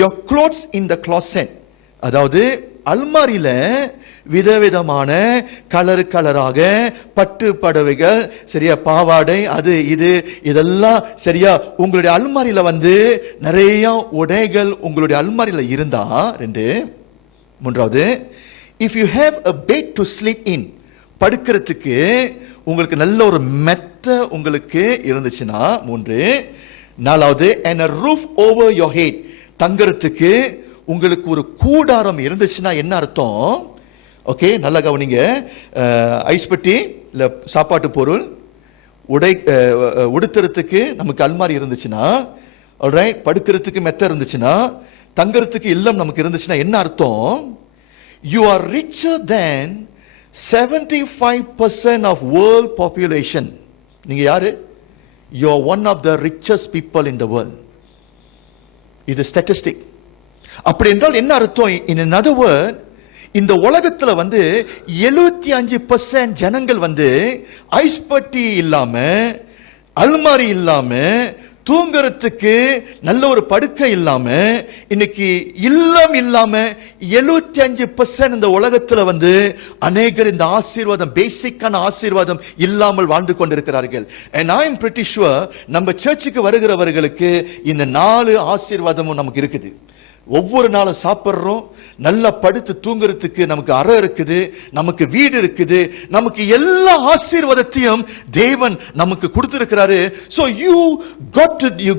your clothes in the closet, அதாவது அல்மாரியில விதவிதமான கலராக பட்டு படவைகள், சரியா, பாவாடை, அது இது இதெல்லாம் சரியா உங்களுடைய அல்மாரியில நிறைய உடைகள் உங்களுடைய அல்மாரியில இருந்தா ரெண்டு. மூன்றாவது, if you have a bed to sleep in, படுக்கிறதுக்கு உங்களுக்கு நல்ல ஒரு மெத்த உங்களுக்கு இருந்துச்சுன்னா மூன்று. நாலாவது, and a roof over your head, தங்கறதுக்கு உங்களுக்கு ஒரு கூடாரம் இருந்துச்சுன்னா என்ன அர்த்தம்? ஓகே, நல்லா கவனிங்க. ஐஸ் பெட்டி இல்ல சாப்பாட்டு பொருள், உடுத்துறதுக்கு நமக்கு அல்மாரி இருந்துச்சுன்னா, ஆல்ரைட், படுக்கிறதுக்கு மெத்த இருந்துச்சுன்னா, தங்கறதுக்கு இல்லம் நமக்கு இருந்துச்சுன்னா என்ன அர்த்தம்? You are richer than 75% of world population. நீங்க யாரு? You are one of the richest people in the world. இது ஸ்டாட்டிஸ்டிக். அப்படி என்றால் என்ன அர்த்தம்? in another word, இந்த உலகத்துல 75% ஜனங்கள் ஐஸ் பெட்டி இல்லாம, அல்மாரி இல்லாம, தூங்குறதுக்கு நல்ல ஒரு படுக்கை இல்லாம, இன்னைக்கு இல்லம் இல்லாம 75% இந்த உலகத்துல அநேகர் இந்த ஆசீர்வாதம், பேசிக்கான ஆசீர்வாதம் இல்லாமல் வாழ்ந்து கொண்டிருக்கிறார்கள். and I am pretty sure நம்ம சர்ச்சுக்கு வருகிறவர்களுக்கு இந்த 4 ஆசீர்வாதமும் நமக்கு இருக்குது. ஒவ்வொரு நாளும் சாப்பிட்றோம், நல்லா படுத்து தூங்குறதுக்கு நமக்கு அறை இருக்குது, நமக்கு வீடு இருக்குது, நமக்கு எல்லா ஆசீர்வாதத்தையும் தேவன் நமக்கு கொடுத்திருக்கிறாரு. So you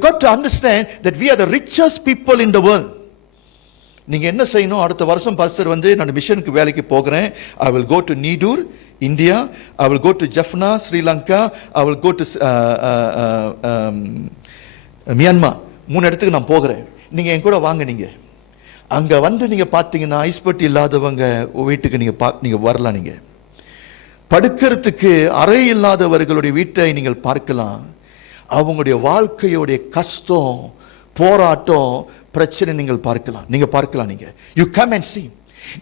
got to understand that we are the richest people in the world. நீங்க என்ன செய்யணும்? அடுத்த வருஷம் பாஸ்டர் நான் மிஷனுக்கு வேலைக்கு போகிறேன். I will go to Nidur, India. I will go to Jaffna, Sri Lanka. I will go to Myanmar. 3 இடத்துக்கு நான் போகிறேன். நீங்க என் கூட வாங்க. நீங்க அங்க நீங்க பாத்தீங்கன்னா ஐஸ் பெட்டி இல்லாதவங்க வீட்டுக்கு நீங்க வரலாம். நீங்க படுக்கிறதுக்கு அறை இல்லாதவர்களுடைய வீட்டை நீங்கள் பார்க்கலாம். அவங்களுடைய வாழ்க்கையோடைய கஷ்டம், போராட்டம், பிரச்சனை நீங்கள் பார்க்கலாம். நீங்க யூ கம் அண்ட் see.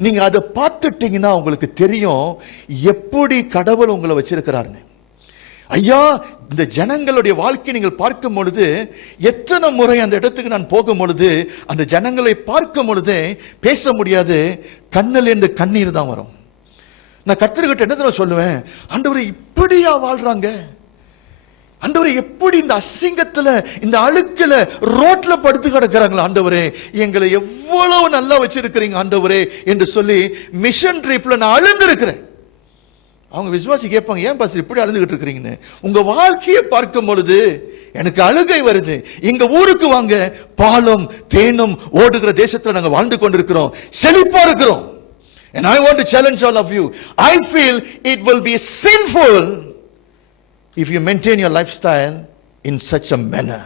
நீங்க அதை பார்த்துட்டீங்கன்னா உங்களுக்கு தெரியும் எப்படி கடவுள் உங்களை வச்சிருக்கிறாருன்னு. ஐயா, இந்த ஜனங்களுடைய வாழ்க்கை நீங்கள் பார்க்கும் பொழுது, எத்தனை முறை அந்த இடத்துக்கு நான் போகும் பொழுது அந்த ஜனங்களை பார்க்கும் பொழுது பேச முடியாது, கண்ணில் இருந்து கண்ணீர் தான் வரும். நான் கர்த்தர்கிட்ட என்ன சொல்லுவேன்? ஆண்டவரே, இப்படியா வாழ்றாங்க? ஆண்டவரே, எப்படி இந்த அசிங்கத்துல, இந்த அழுக்குல, ரோட்ல படுத்து கிடக்குறாங்களா ஆண்டவரே, எங்களை எவ்வளவு நல்லா வச்சிருக்கிறீங்க ஆண்டவரே என்று சொல்லி மிஷன் ட்ரிப்ல நான் அழுந்திருக்கிறேன். அவங்க விசுவாசி கேட்பாங்க, ஏன் பாஸ்டர் இப்படி அழுதுகிட்டு இருக்கிறீங்கன்னு. உங்க வாழ்க்கையை பார்க்கும் பொழுது எனக்கு அழுகை வருது. எங்க ஊருக்கு வாங்க, பாலும் தேனும் ஓடுகிற தேசத்துல நாங்க வாழ்ந்து கொண்டிருக்கிறோம், செழிப்பா இருக்கிறோம். And I want to challenge all of you. I feel it will be sinful if you maintain your lifestyle in such a manner.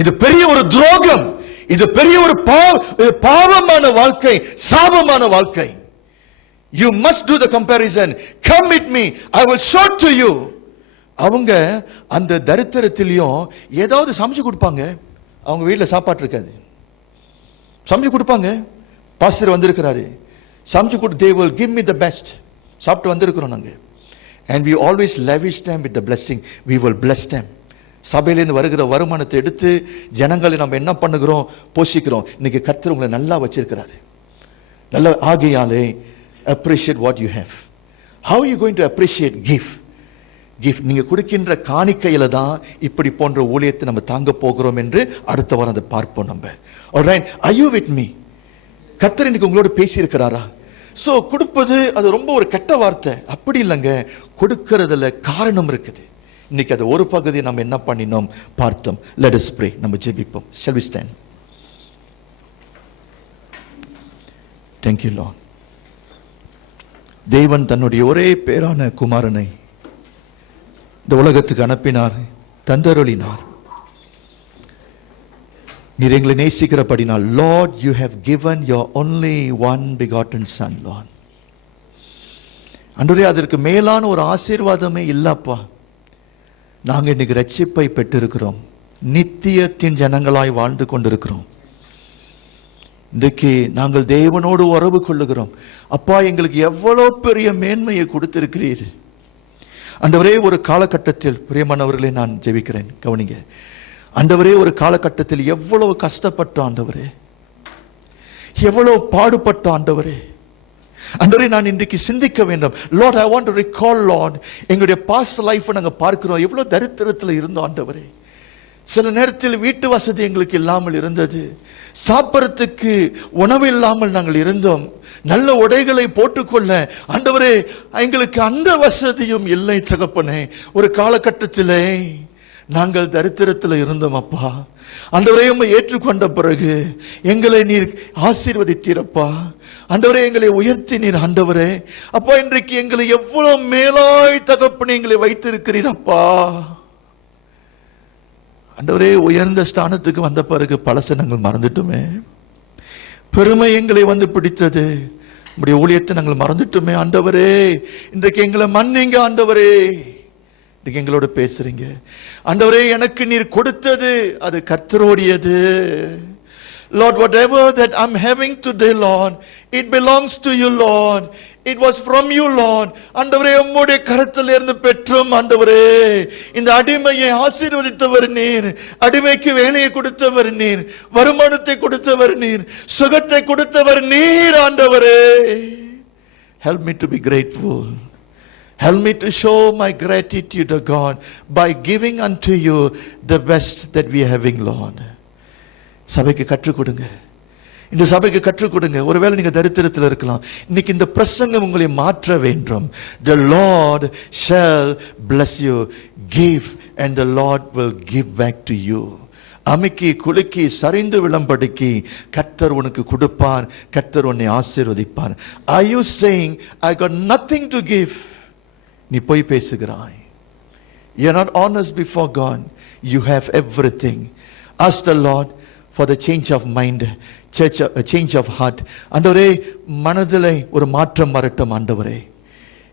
இது பெரிய ஒரு துரோகம், இது பெரிய ஒரு பாவமான வாழ்க்கை, சாபமான வாழ்க்கை. You must do the comparison. Come with me, I will show to you. அவங்க அந்த தரித்திரத்திலையும் ஏதாவது சமைச்சு கொடுப்பாங்க. அவங்க வீட்டில் சாப்பாடு இருக்காது, சமைச்சு கொடுப்பாங்க. பாஸ்டர் வந்திருக்கிறாரு, சமைச்சு கொடு, they will give me the best. சாப்பிட்டு வந்திருக்கிறோம் நாங்க. And we always lavish them with the blessing. We will bless them. சபையிலேருந்து வருகிற வருமானத்தை எடுத்து ஜனங்களை நம்ம என்ன பண்ணுகிறோம், போஷிக்கிறோம். இன்னைக்கு கர்த்தர் உங்களை நல்லா வச்சிருக்கிறாரு. நல்ல ஆகையாலே appreciate what you have. How are you going to appreciate? Give. நீங்க கொடுக்கின்ற காணிக்கையில தான் இப்படி போன்ற ஊழியத்தை நம்ம தாங்க போகிறோம் என்று அடுத்த வாரம் அதை பார்ப்போம் நம்ம. Alright, are you with me? கர்த்தர் இன்னைக்கு உங்களோட பேசி இருக்கிறாரா? சோ கொடுப்பது அது ரொம்ப ஒரு கெட்ட வார்த்தை, அப்படி இல்லைங்க. கொடுக்கறதுல காரணம் இருக்குது. இன்னைக்கு அது ஒரு பகுதியை நம்ம என்ன பண்ணினோம் பார்த்தோம். Let us pray. நம்ம ஜெபிப்போம். Shall we stand? Thank you Lord. தேவன் தன்னுடைய ஒரே பேரான குமாரனை இந்த உலகத்துக்கு அனுப்பினார், தந்தருளினார். நீர் எங்களை நேசிக்கிறபடினால், Lord, you have given your only one begotten son, Lord. அன்றைய அதற்கு மேலான ஒரு ஆசீர்வாதமே இல்லப்பா. நாங்க இன்னைக்கு ரட்சிப்பை பெற்றிருக்கிறோம், நித்தியத்தின் ஜனங்களாய் வாழ்ந்து கொண்டிருக்கிறோம். இன்றைக்கு நாங்கள் தேவனோடு உறவு கொள்ளுகிறோம். அப்பா, எங்களுக்கு எவ்வளவு பெரிய மேன்மையை கொடுத்திருக்கிறீர் ஆண்டவரே. ஒரு காலகட்டத்தில், பிரியமானவர்களே, நான் ஜெபிக்கிறேன், கவனிங்க. ஆண்டவரே, ஒரு காலகட்டத்தில் எவ்வளவு கஷ்டப்பட்டோம் ஆண்டவரே, எவ்வளவு பாடுபட்டோம் ஆண்டவரே. ஆண்டவரே, நான் இன்றைக்கு சிந்திக்க வேண்டும். Lord, I want to recall, Lord, எங்களுடைய பாஸ்ட் லைஃப் நாங்க பார்க்கிறோம், எவ்வளவு தரித்திரத்தில் இருந்தோம் ஆண்டவரே. சில நேரத்தில் வீட்டு வசதி எங்களுக்கு இல்லாமல் இருந்தது, சாப்பிடறதுக்கு உணவு இல்லாமல் நாங்கள் இருந்தோம், நல்ல உடைகளை போட்டுக்கொள்ள ஆண்டவரே எங்களுக்கு அந்த வசதியும் இல்லை தகப்பனே. ஒரு காலகட்டத்திலே நாங்கள் தரித்திரத்தில் இருந்தோம் அப்பா. ஆண்டவரே, உம்மை ஏற்றுக்கொண்ட பிறகு எங்களை நீர் ஆசீர்வதித்தீரப்பா. ஆண்டவரே, எங்களை உயர்த்தினீர் ஆண்டவரே. அப்பா, இன்றைக்கு எங்களை எவ்வளவு மேலாய் தகப்பனே எங்களை வைத்திருக்கிறீரப்பா. ஆண்டவரே, உயர்ந்த ஸ்தானத்துக்கு வந்த பிறகு பழச நாங்கள் மறந்துட்டுமே. பெருமை எங்களை வந்து பிடித்தது, உம்முடைய ஊழியத்தை நாங்கள் மறந்துட்டுமே. ஆண்டவரே, இன்றைக்கு எங்களை மன்னிங்க ஆண்டவரே. இன்றைக்கு எங்களோட பேசுறீங்க ஆண்டவரே. எனக்கு நீர் கொடுத்தது அது கர்த்தருடையது. Lord, whatever that I'm having today, Lord, it belongs to you, Lord. It was from you, Lord. ஆண்டவரே, உம்முடைய கரத்தில் இருந்து பெற்றோம் ஆண்டவரே. இந்த அடிமையை ஆசீர்வதித்தவர் நீர், அடிமைக்கு வேலையை கொடுத்தவர் நீர், வருமானத்தை கொடுத்தவர் நீர், சுகத்தை கொடுத்தவர் நீர் ஆண்டவரே. Help me to be grateful. Help me to show my gratitude to God by giving unto you the best that we are having, Lord. சபைக்கு கற்றுக் கொடுங்க, இந்த சபைக்கு கற்றுக் கொடுங்க. ஒருவேளை நீங்க தரித்திரத்தில் இருக்கலாம், இன்னைக்கு இந்த பிரசங்கம் உங்களை மாற்ற வேண்டும். The Lord shall bless you. Give and the Lord will give back to you. அமுக்கி குலுக்கி சரிந்து விளம்படிக்கு கர்த்தர் உனக்கு கொடுப்பார், கர்த்தர் உன்னை ஆசீர்வதிப்பார். Are you saying I got nothing to give? நீ போய் பேசுகிறாய். You are not honest before God. You have everything. Ask the Lord for the change of mind, change of heart. ஆண்டவரே, மனதிலே ஒரு மாற்றம் வரட்டும் ஆண்டவரே.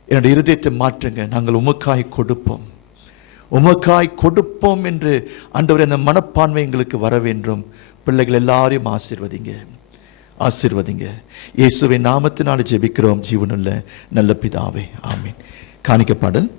என்னுடைய இருதயத்தை மாற்றுங்க. நாங்கள் உமக்காய் கொடுப்போம், உமக்காய் கொடுப்போம் என்று ஆண்டவரே அந்த மனப்பான்மை எங்களுக்கு வர வேண்டும். பிள்ளைகள் எல்லாரையும் ஆசீர்வதிங்க, ஆசீர்வதிங்க. இயேசுவின் நாமத்தினால ஜெபிக்கிறோம் ஜீவனுள்ள நல்ல பிதாவே, ஆமென். காணிக்க பாடல்.